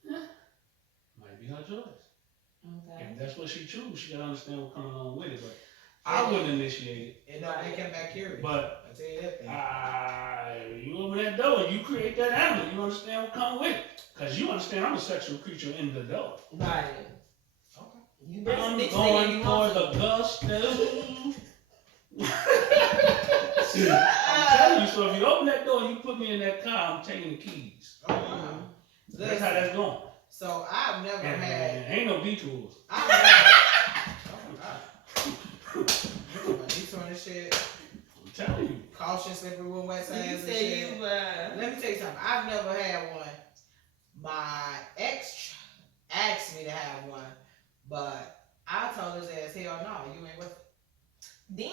Might be her choice. Okay. If that's what she chooses, she gotta understand what's coming along with it. But I wouldn't initiate it. It don't make him back curious. But I tell you that thing. you open that door and you create that animal. You understand what comes with it. Because you understand I'm a sexual creature in the door. Right. Okay. You better I'm speak going for the gusto. I'm telling you, so if you open that door and you put me in that car, I'm taking the keys. That's how that's going. So I've never had. Ain't no detours. I've never. Oh my god. Detour and shit. I'm telling you. Caution, slippery when wet sands You and say shit. you, Let me tell you something. I've never had one. My ex asked me to have one, but I told his ass, hell no, you ain't with it. Then,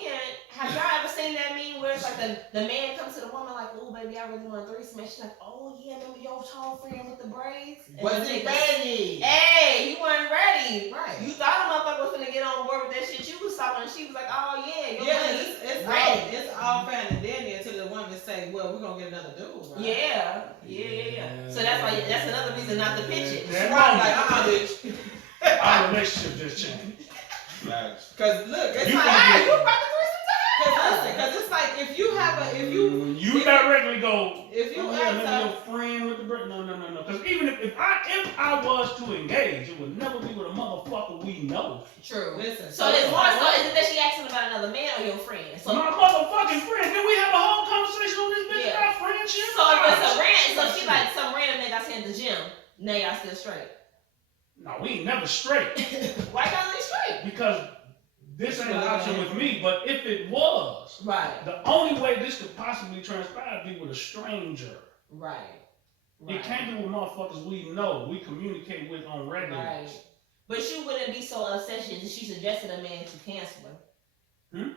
have y'all ever seen that meme where it's like the man comes to the woman like, "Oh baby, I really want a threesome," and she's like, "Oh yeah, remember your tall friend with the braids?" Wasn't ready. Hey, you weren't ready. Right. You thought a motherfucker was gonna get on board with that shit you was talking, and she was like, "Oh yeah, your Yeah, money." it's all fine and dandy until the woman say, "Well, we're gonna get another dude." Right? Yeah. So that's why that's another reason not to pitch it. That Right, moment, like, bitch. our relationship just changed. Cause look, it's You like, gonna hey, you brought the threesome to her. Cause it's like if you directly go, if you oh, ask yeah, maybe her, your friend with the bread. No. Because even if I was to engage, it would never be with a motherfucker we know. True. listen. So it's more so is it that she asking about another man or your friend? So My motherfucking friend. Then we have a whole conversation on this bitch about friendship. So if it's a so she like some random nigga I see at the gym. Now y'all still straight. No, we ain't never straight. Why y'all ain't straight? Because this ain't an option with me, but if it was, Right. the only way this could possibly transpire would be with a stranger. Right. It can't be with motherfuckers we know, we communicate with on regular. Right. But you wouldn't be so upset that she suggested a man to cancel her.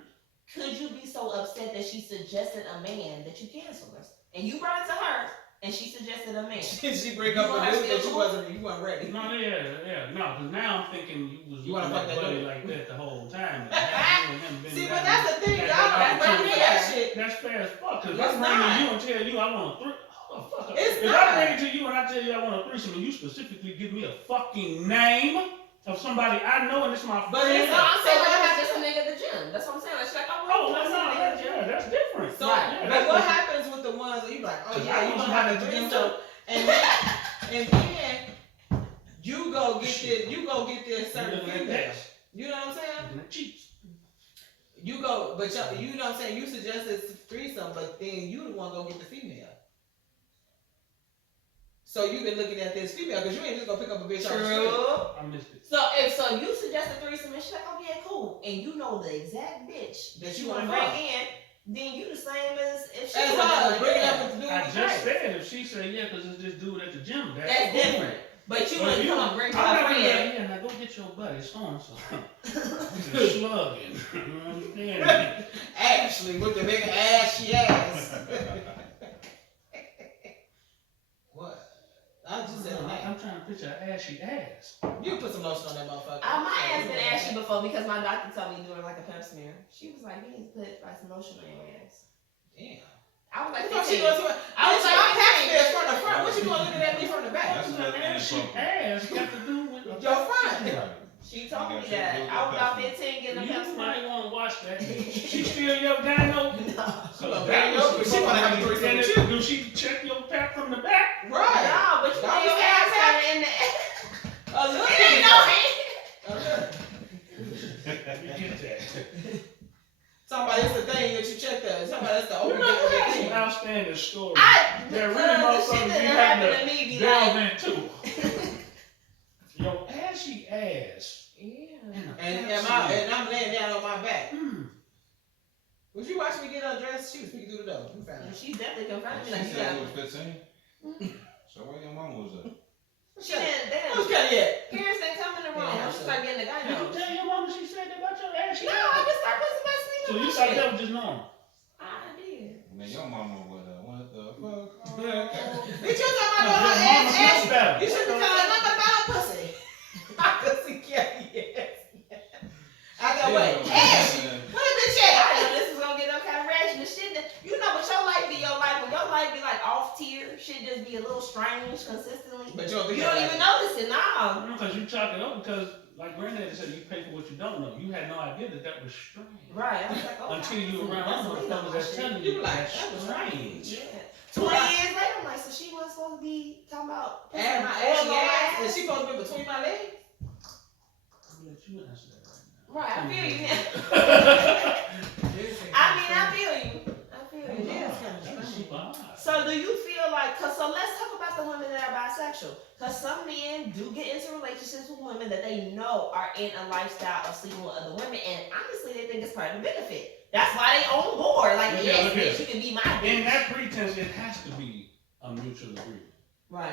Could you be so upset that she suggested a man that you cancel her? And you brought it to her, and she suggested a man. she bring up a dude that you weren't ready. No, because now I'm thinking you wanna fuck that buddy dude like that the whole time. See, but that's the thing, that's that shit. That's fair as fuck, because It's I'm not. bringing you and tell you I want a threesome. It's If not. I bring it to you and I tell you I want a threesome and you specifically give me a fucking name of somebody I know and it's my But friend. it's So I'm saying, what if I just a nigga at the gym? That's what I'm saying. Like, she's like, Oh, no, that's different. So, Yeah, but that's what different. happens with the ones that you like, oh Cause yeah, I you want gonna have somebody a to threesome, do and then You go get this certain Looking at female. that. You know what I'm saying? Looking at cheeks. You go, but you know what I'm saying? You suggested threesome, but then you the one go get the female. So you've been looking at this female because you ain't just gonna pick up a bitch on the street. True. I missed it. So you suggest a threesome and she's like, oh yeah, cool, and you know the exact bitch That you you want wanna to bring fuck. in, then you the same as if she As was well, a bring it yeah. up with the dude I with just the said if she said yeah, because it's this dude at the gym. That's different. But you But wouldn't you- come and bring I'm her not gonna be friend. like, yeah, now go get your buddy. So and so. Slugging. You understand? Ashley with the big ashy ass. What? I just said that. I'm trying to picture an ashy ass. You can put some lotion on that motherfucker. My ass been ashy before because my doctor told me doing like a pep smear. She was like, you need to put like some lotion on your ass. Damn. I was like, What she 15. goes to? I was like, I'm happy 15. this from the front. What you gonna look at me from the back? That's What does what an ashy ass got to do with a Your front. She told me You that. gotta I was about pep 15 getting a You pep smear. might want to watch that. She still your gyno? Well, she wanna have a threesome with you. Do she check your pap from the back? Right. No, but you Don't put your be ass scared. on in the A little It ain't no hand. You get that. Somebody, it's the thing that you check that. Somebody, that's the You only know, that's thing. an outstanding story. The There really shit motherfuckers that be happened having to me be to delve like, into. Your ashy ass. yeah. And I'm laying down on my back. Hmm. Would you watch me get undressed? She was peeking through the door. You found And it. she definitely confronted me She like, said yeah. you was 15? So where your mama was at? She didn't, they Who's didn't, got it? parents didn't come in the room. Yeah, She started getting the guy Did you nose. tell your mama she said that about your ashy No, ass? I just started putting my sleep So on you my thought shit. that was just normal? I did. Man, your mama was what the fuck? Did you talk about Your her mama ass? knows better. You should be telling nothing about her pussy. My pussy can't yes. I got what? Ash! What a bitch I at? know this is gonna get no kind of reaction. The shit that, you know, but your life be your life. When your life be like off tier, shit just be a little strange consistently. But you don't think You don't even notice it, no. Because you chalk it up because, like Granddaddy said, you pay for what you don't know. You had no idea that that was strange. Right. I was like, oh, Until you God, around that's other a motherfuckers that's telling You you be like, that's that was strange. Yeah. 20 years later, I'm like, so she was supposed to be talking about And my ashy ass. And she supposed to be between my legs? I'll let you answer that right now. Right, I feel you now. I I feel you. I feel you. Yeah, it's That was super odd. So do you feel like, so let's talk about the women that are bisexual. Because some men do get into relationships with women that they know are in a lifestyle of sleeping with other women. And honestly, they think it's part of the benefit. That's why they on board. Like, Look yes, here. bitch, you can be my In bitch. that pretense, it has to be a mutual agreement. Right.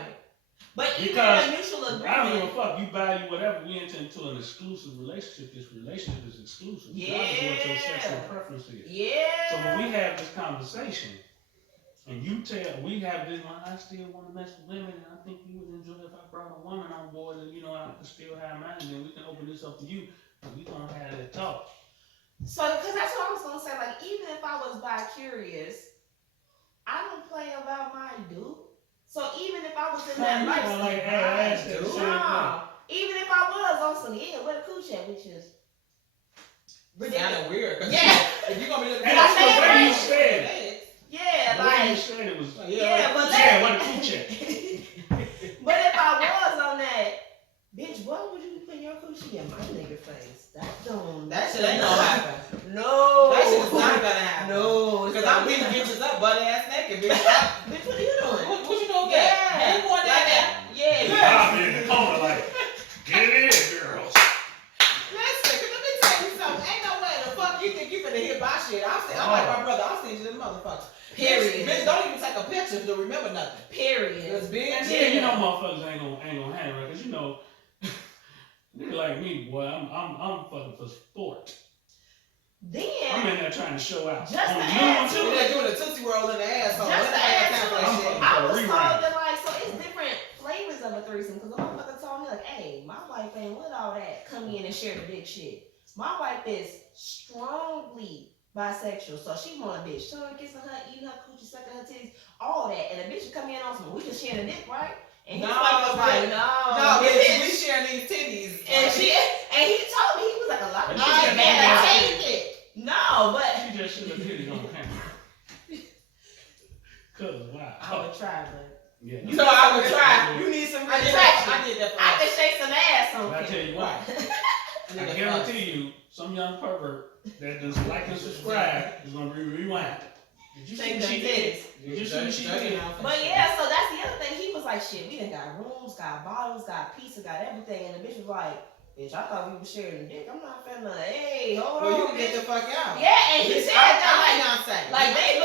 But even Because a mutual I don't give agreement. a fuck. You value whatever. We enter into an exclusive relationship. This relationship is exclusive. Regardless of what your sexual Yeah. preference is. Yeah. So when we have this conversation, and you tell, we have this, well, I still want to mess with women, and I think you would enjoy if I brought a woman on board, and you know, I could still have mine, and then we can open this up to you, and we gonna have that talk. So, because that's what I was going to say. Like, even if I was bi-curious, I don't play about my dude. So even if I was in that You lifestyle, gonna like ask that same thing. no. Even if I was on some, yeah, where the cooch at, which is ridiculous. Sounded weird. 'Cause Yeah. If you're going to be looking And I that's say the it way right. you said it. Yeah, The way you like, said it was, yeah, but yeah, what a cooch at. but if I was on that, bitch, what would you put your coochie in my nigga face? That don't. That shit ain't gonna happen. No. That shit is not gonna happen. No. Because I'm beating bitches up butt ass naked, bitch. Bitch, what are you doing? What you doing? Yeah. You ain't going down Like there. that. Yeah. I'll be in the corner like, get it in, girls. Listen, 'cause let me tell you something. Ain't no way the fuck you think you finna hit my shit. I'm like my brother. I'm stingy than a motherfucker. Period. Bitch, don't even take a picture to remember nothing. Period. Cause bitch, And then you know motherfuckers ain't gonna handle it, 'cause you know, nigga like me, boy, I'm fucking for sport. I'm Then, in there trying to show out. Just On to you add one, to too. they're doing a tootsie roll in the asshole. Just When to I got add time for to that it, shit. I was Rewind. told that like, so it's different flavors of a threesome. Because the motherfucker told me like, hey, my wife ain't with all that. Come in and share the big shit. My wife is strongly bisexual, so she want a bitch tongue kissing her, eating her coochie, sucking her titties, all that. And a bitch would come in on some, we just sharing a dick, right? And his No, wife was like, no, no, bitch, we sharing these titties. And he told me, he was like, a lot of But she guys said man, that I take it. No, but She just should have hit it on camera. 'Cause wow. I would try, but Yeah. You So I would try. You need some I did attraction. that for I can shake some ass on But I Kim. tell you what, I guarantee you, some young pervert that does like and subscribe is gonna be rewind. Did you see Shake what them she did? titties. Did you see what she did? But yeah, so that's the other thing. He was like, shit, we done got rooms, got bottles, got pizza, got everything. And the bitch was like, bitch, I thought we were sharing the dick. I'm not finna, hey, hold Well, on, you can bitch. get the fuck out. Yeah, and he said that, Beyonce. like they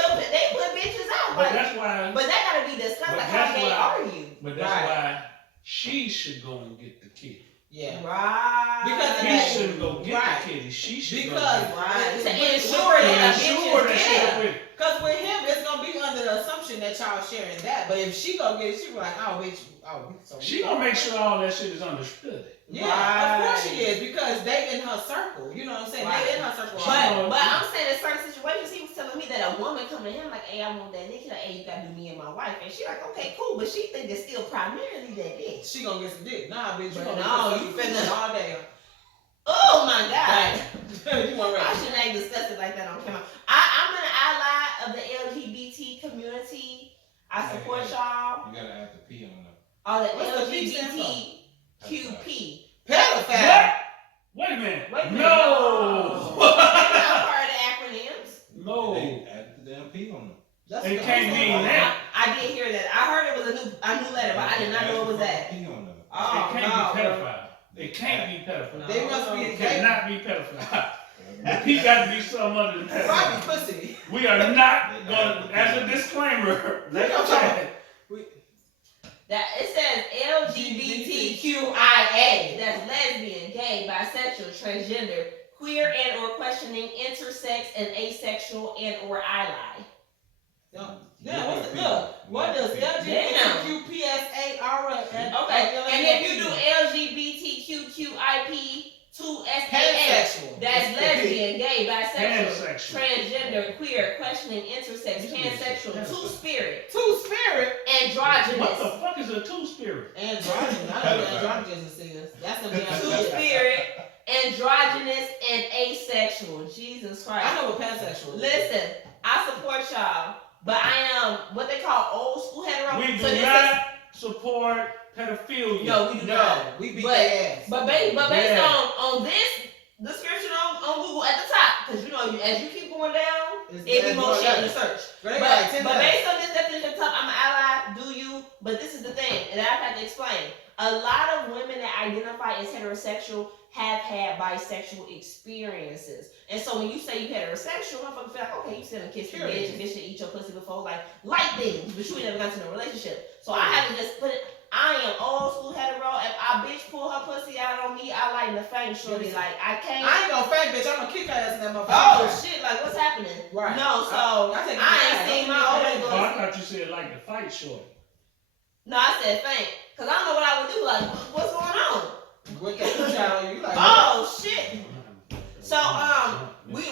put bitches out. But Like, that's why. but that gotta be discussed. But Like, how that's gay why- are you? But that's Right. why she should go and get the kid. Yeah. Right. Because He Right. shouldn't go get Right. the kitty. She should Because go get Right. To with- ensure it. that a Ensure bitch that is shit dead. with it. Because with him, it's gonna be under the assumption that y'all sharing that. But if she go get it, she be like, oh, bitch, so She gonna make sure all that shit is understood. Yeah, Right. of course she is, because they in her circle. You know what I'm saying? Right. They in her circle. But I'm saying in certain situations, he was telling me that a woman come to him like, hey, I want that dick. Like, hey, you gotta do me and my wife. And she like, okay, cool. But she think it's still primarily that dick. She gonna get some dick. Nah, bitch, you But gonna no, get you some finna- all day. Oh my God. You want I right. shouldn't have discussed it like that on camera. I'm an ally of the LGBT community. I support y'all. You gotta add the P on them. All the What's the P stand for? LGBTQP. Pedophile. Wait a minute. Wait a minute. No. That's not part of the acronyms. No. They added the damn P on them. That's It what can't I'm mean saying. that. I did hear that. I heard it was a new letter, but I did not know it was that. P on them. Oh, It can't no, be bro. pedophile. It can't be pedophile. They must be It gay. cannot be pedophile. The P got to be something other than Probably pedophile. pussy. We are not going to, as a disclaimer, let me say, That it says LGBTQIA. That's lesbian, gay, bisexual, transgender, queer and or questioning, intersex and asexual and or ally. Yeah, what does LGBTQPSAR? Okay, and if you do LGBTQQIP2SAA, pansexual. that's lesbian, gay, bisexual, pansexual. transgender, queer, questioning, intersex, pansexual, two-spirit, Two-spirit. androgynous. What the fuck is a two-spirit? Androgynous. I know what androgynous is. That's a damn Two-spirit, androgynous, and asexual. Jesus Christ. I know what pansexual is. Listen, I support y'all, but I am what they call old school hetero. We So do this not support pedophilia. no, we do not. We beat But- their ass. But based Yeah. on this description on Google at the top, because you know as you keep going down, It's it be bad more boy shit in the letters. search. Girl, they But, got like 10 but letters. based on this definition at the top, I'm an ally, do you? But this is the thing, and I've had to explain. A lot of women that identify as heterosexual have had bisexual experiences. And so when you say you heterosexual, motherfuckers feel like, okay, you still a kiss your bitch, and bitch should eat your pussy before, like light things, but you ain't never got into a relationship. So I had to just put it, I am old school hetero. If a bitch pull her pussy out on me, I like the fang shorty. Like I can't. I ain't gonna fake, bitch. I'm gonna kick her ass in that motherfucker. Oh shit! Like what's happening? Right. No, so I think I it's ain't bad. seen Don't my old think it's Oh, I niggas. thought you said like the fight short. No, I said faint, cause I don't know what I would do. Like what's going on? With that child, you like, Oh shit! So we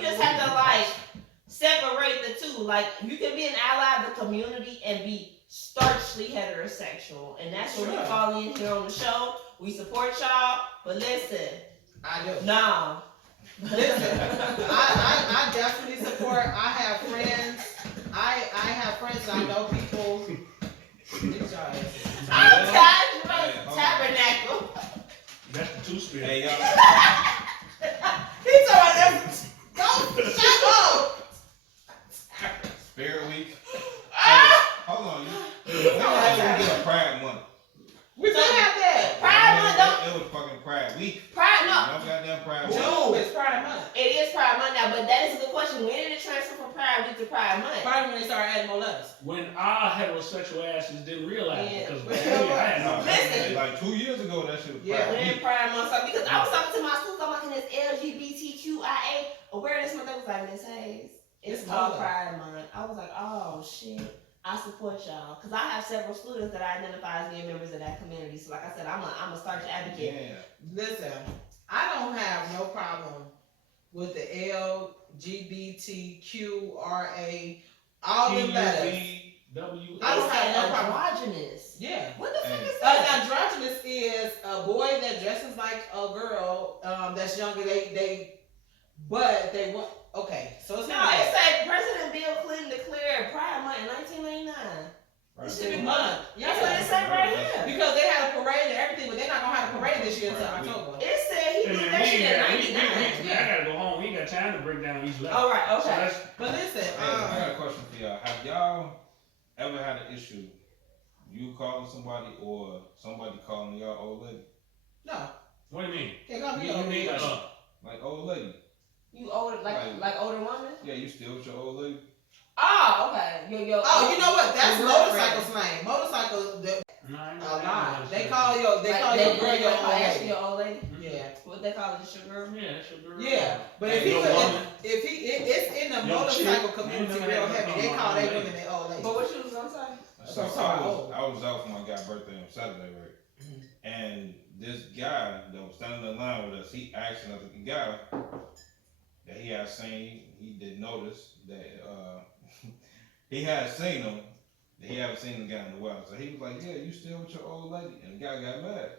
just have to like separate the two. Like you can be an ally of the community and be starchly heterosexual, and that's what we Sure. fall in here on the show. We support y'all, but listen, I do. no. Listen, I definitely support. I have friends. I have friends and I know people. Get your asses. I'm tired of Hey, hold on. tabernacle. That's the two-spirit. Hey, y'all. He's talking about don't shut up. Spirit Week. Ah! Hold on. When the hell we get a Pride Month? We don't have that. Pride Month, don't- It was fucking Pride Week. Pride, no. No goddamn Pride Month. June is Pride Month. It is Pride Month now, but that is a good question. When did it transfer from Pride Week to Pride Month? Pride when they start adding more letters. When our heterosexual asses didn't realize Yeah. it, because I had no Listen. Like 2 years ago, that shit was Yeah. Pride When Week. Pride Month started, because I was talking to my school, I'm like, this LGBTQIA awareness month. They was like, Miss Hayes, it's It's called mother. Pride Month. I was like, oh shit. I support y'all because I have several students that I identify as being members of that community. So, like I said, I'm a starch advocate. Yeah. Listen, I don't have no problem with the LGBTQRA, all the letters. W. I don't have no problem. Androgynous. Yeah. What the fuck Hey. is that? Androgynous is a boy that dresses like a girl that's younger. But they want. Okay, so it's No, not. it said President Bill Clinton declared Pride Month in 1999. Right. It should be month. That's what it said right here. Because they had a parade and everything, but they're not gonna have a parade this year until October. It said he did that shit in '99. I gotta go home. We ain't got time to break down each level. All right, okay. So But listen, Hey, I got a question for y'all. Have y'all ever had an issue, you calling somebody or somebody calling y'all old lady? no. what do you mean? Can't call me You old mean lady. Like old lady? You older, like older woman? Yeah, you still with your old lady? Oh, okay. Yo. Oh, you know what? That's Your motorcycle girlfriend. slang. Motorcycle, No, I ain't a never had lot. no They shit. call your girl your old Actually, lady. your old lady. Yeah. What they call it, just your girl? Yeah, that's your girl. Yeah, but Hey, if he your woman. it's in the Your motorcycle chick. community I ain't never real had heavy. no They call old they lady. women their old ladies. But what you was gonna say? So That's what I'm saying. I was out for my guy's birthday on Saturday, right? And this guy that was standing in line with us, he asked another guy that he had seen. He did notice that he had seen him. That he hadn't seen the guy in a while. So he was like, "Yeah, you still with your old lady?" And the guy got mad.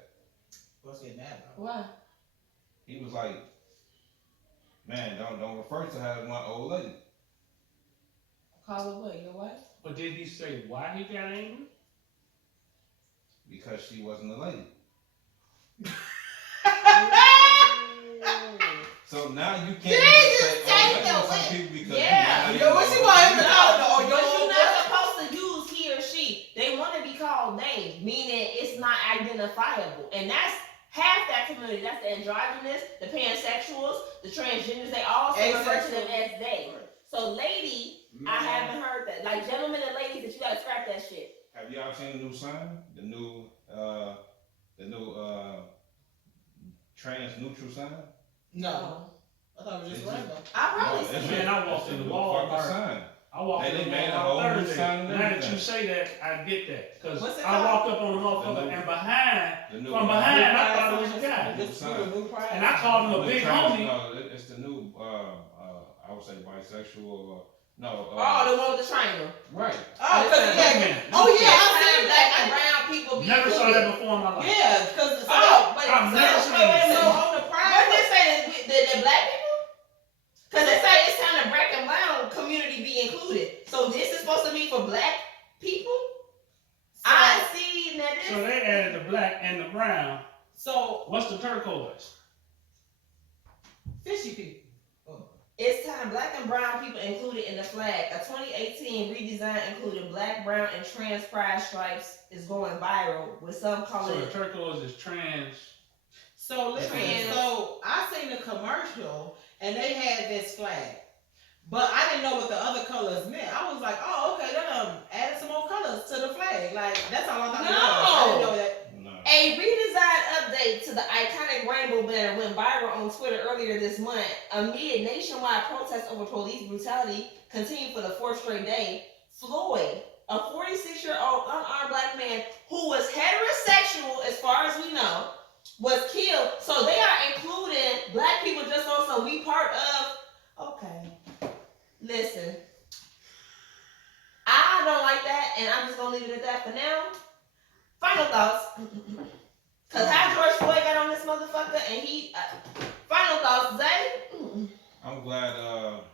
What's getting mad about? Why? He was like, "Man, don't refer to her as my old lady." Call it what? Your wife? But did he say why he got angry? Because she wasn't a lady. So now you can't just say take old the lady to some people because Yeah. you Yo, what you want him to call it? Oh, But your you're old not lady? supposed to use he or she. They want to be called names, meaning it's not identifiable. And that's half that community. That's the androgynous, the pansexuals, the transgenders. They all say refer to them as they. So lady, I haven't heard that. Like gentlemen and ladies, that you gotta scrap that shit. Have y'all seen the new sign? The new trans neutral sign? No. I thought it was just It's rainbow. I probably No, seen Man, it. I walked in the Walmart. sign. I walked They in the made a Walmart whole new Thursday. sign and Now that everything. you say that, I get that. Cause What's it I called? walked up on the motherfucker The new- and behind, The new from behind, I thought it was a New guy. This is a new pride. And I called him a New big trans- homie. No, it's the new I would say bisexual or no. Oh, the one with the triangle. Right. Oh, because Wait a yeah. minute. Oh yeah, I Black seen and that. brown people be Never saw included. that before in my life. Yeah, because I've never seen wait a it. minute. on the What pride. did they say that the black people? Because they say it's time to black and brown community be included. So this is supposed to be for black people? I see that So they added the black and the brown. So What's the turquoise? fishy people. it's time black and brown people included in the flag. A 2018 redesign including black, brown, and trans pride stripes is going viral with some So calling the it. turquoise is trans. So listen, Trans. so I seen the commercial and they had this flag. But I didn't know what the other colors meant. I was like, oh, okay, they added some more colors to the flag. Like, that's all I thought it was. I didn't know that. No. A redesigned update to the iconic rainbow banner went viral on Twitter earlier this month amid nationwide protests over police brutality continued for the fourth straight day. Floyd, a 46-year-old unarmed black man who was heterosexual, as far as we know, was killed. So they are including black people just on some we part of. Okay, listen, I don't like that, and I'm just gonna leave it at that for now. Final thoughts. Cause how George Floyd got on this motherfucker and he, final thoughts, Zay? I'm glad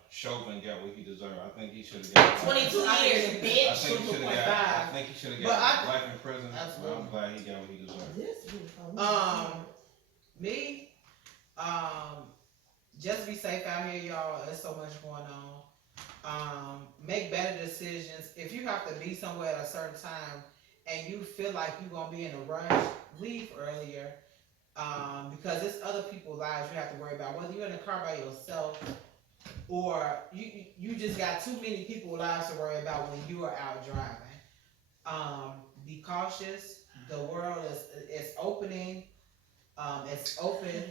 Chauvin got what he deserved. I think he should have got 22 years, I bitch. think he should have got. I think he should have But got life in prison. Absolutely. I'm glad he got what he deserved. Me, just be safe out here, y'all. There's so much going on. Make better decisions. If you have to be somewhere at a certain time and you feel like you're gonna be in a rush, leave earlier. Because it's other people's lives you have to worry about. Whether you're in a car by yourself or you just got too many people's lives to worry about when you are out driving. Be cautious. The world is opening. It's open.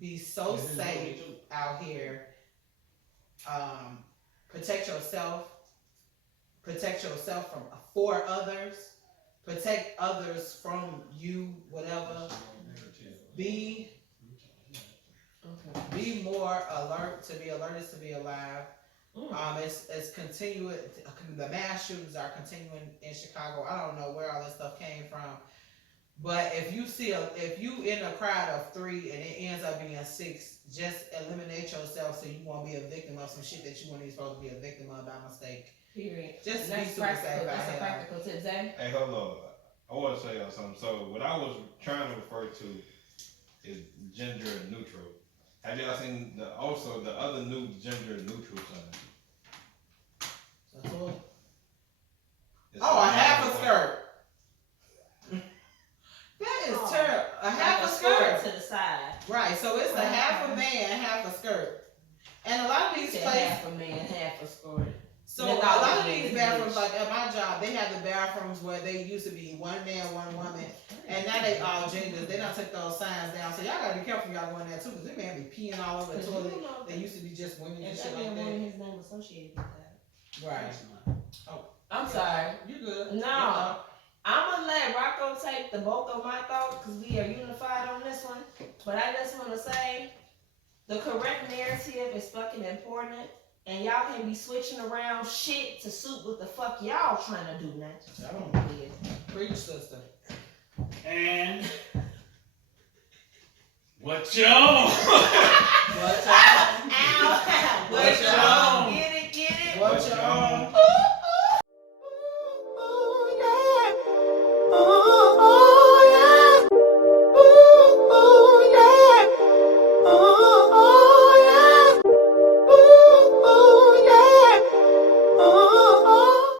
Be so safe out here. Protect yourself. Protect yourself for others. Protect others from you, whatever. Be more alert. To be alert is to be alive. It's continuing. The mass shootings are continuing in Chicago. I don't know where all this stuff came from, but if you in a crowd of 3 and it ends up being 6, just eliminate yourself so you won't be a victim of some shit that you weren't even supposed to be a victim of by mistake. Period. Just be That's super practical. safe That's out a here. practical tip, Zay. Hey, hold on. I want to say something. So, what I was trying to refer to is gender neutral. Have y'all seen the other new gender neutral sign? It's Oh, a man half a and skirt. That is terrible. A half a skirt. to the side. Right, so it's a half a man, half a skirt. And a lot of these places, Half a man, half a skirt. so a lot of these bathrooms, like at my job, they have the bathrooms where they used to be one man, one woman, and now they all genders. They don't take those signs down, so y'all gotta be careful y'all go in there too, because they man be peeing all over the toilet. They used to be just women and shit like that. His name associated with that. Right. I'm sorry. You good? No. I'm gonna let Rocco take the bulk of my thought because we are unified on this one. But I just want to say the correct narrative is fucking important, and y'all can be switching around shit to suit what the fuck y'all trying to do now. I don't believe preach, sister. And what y'all? What y'all? Ow! What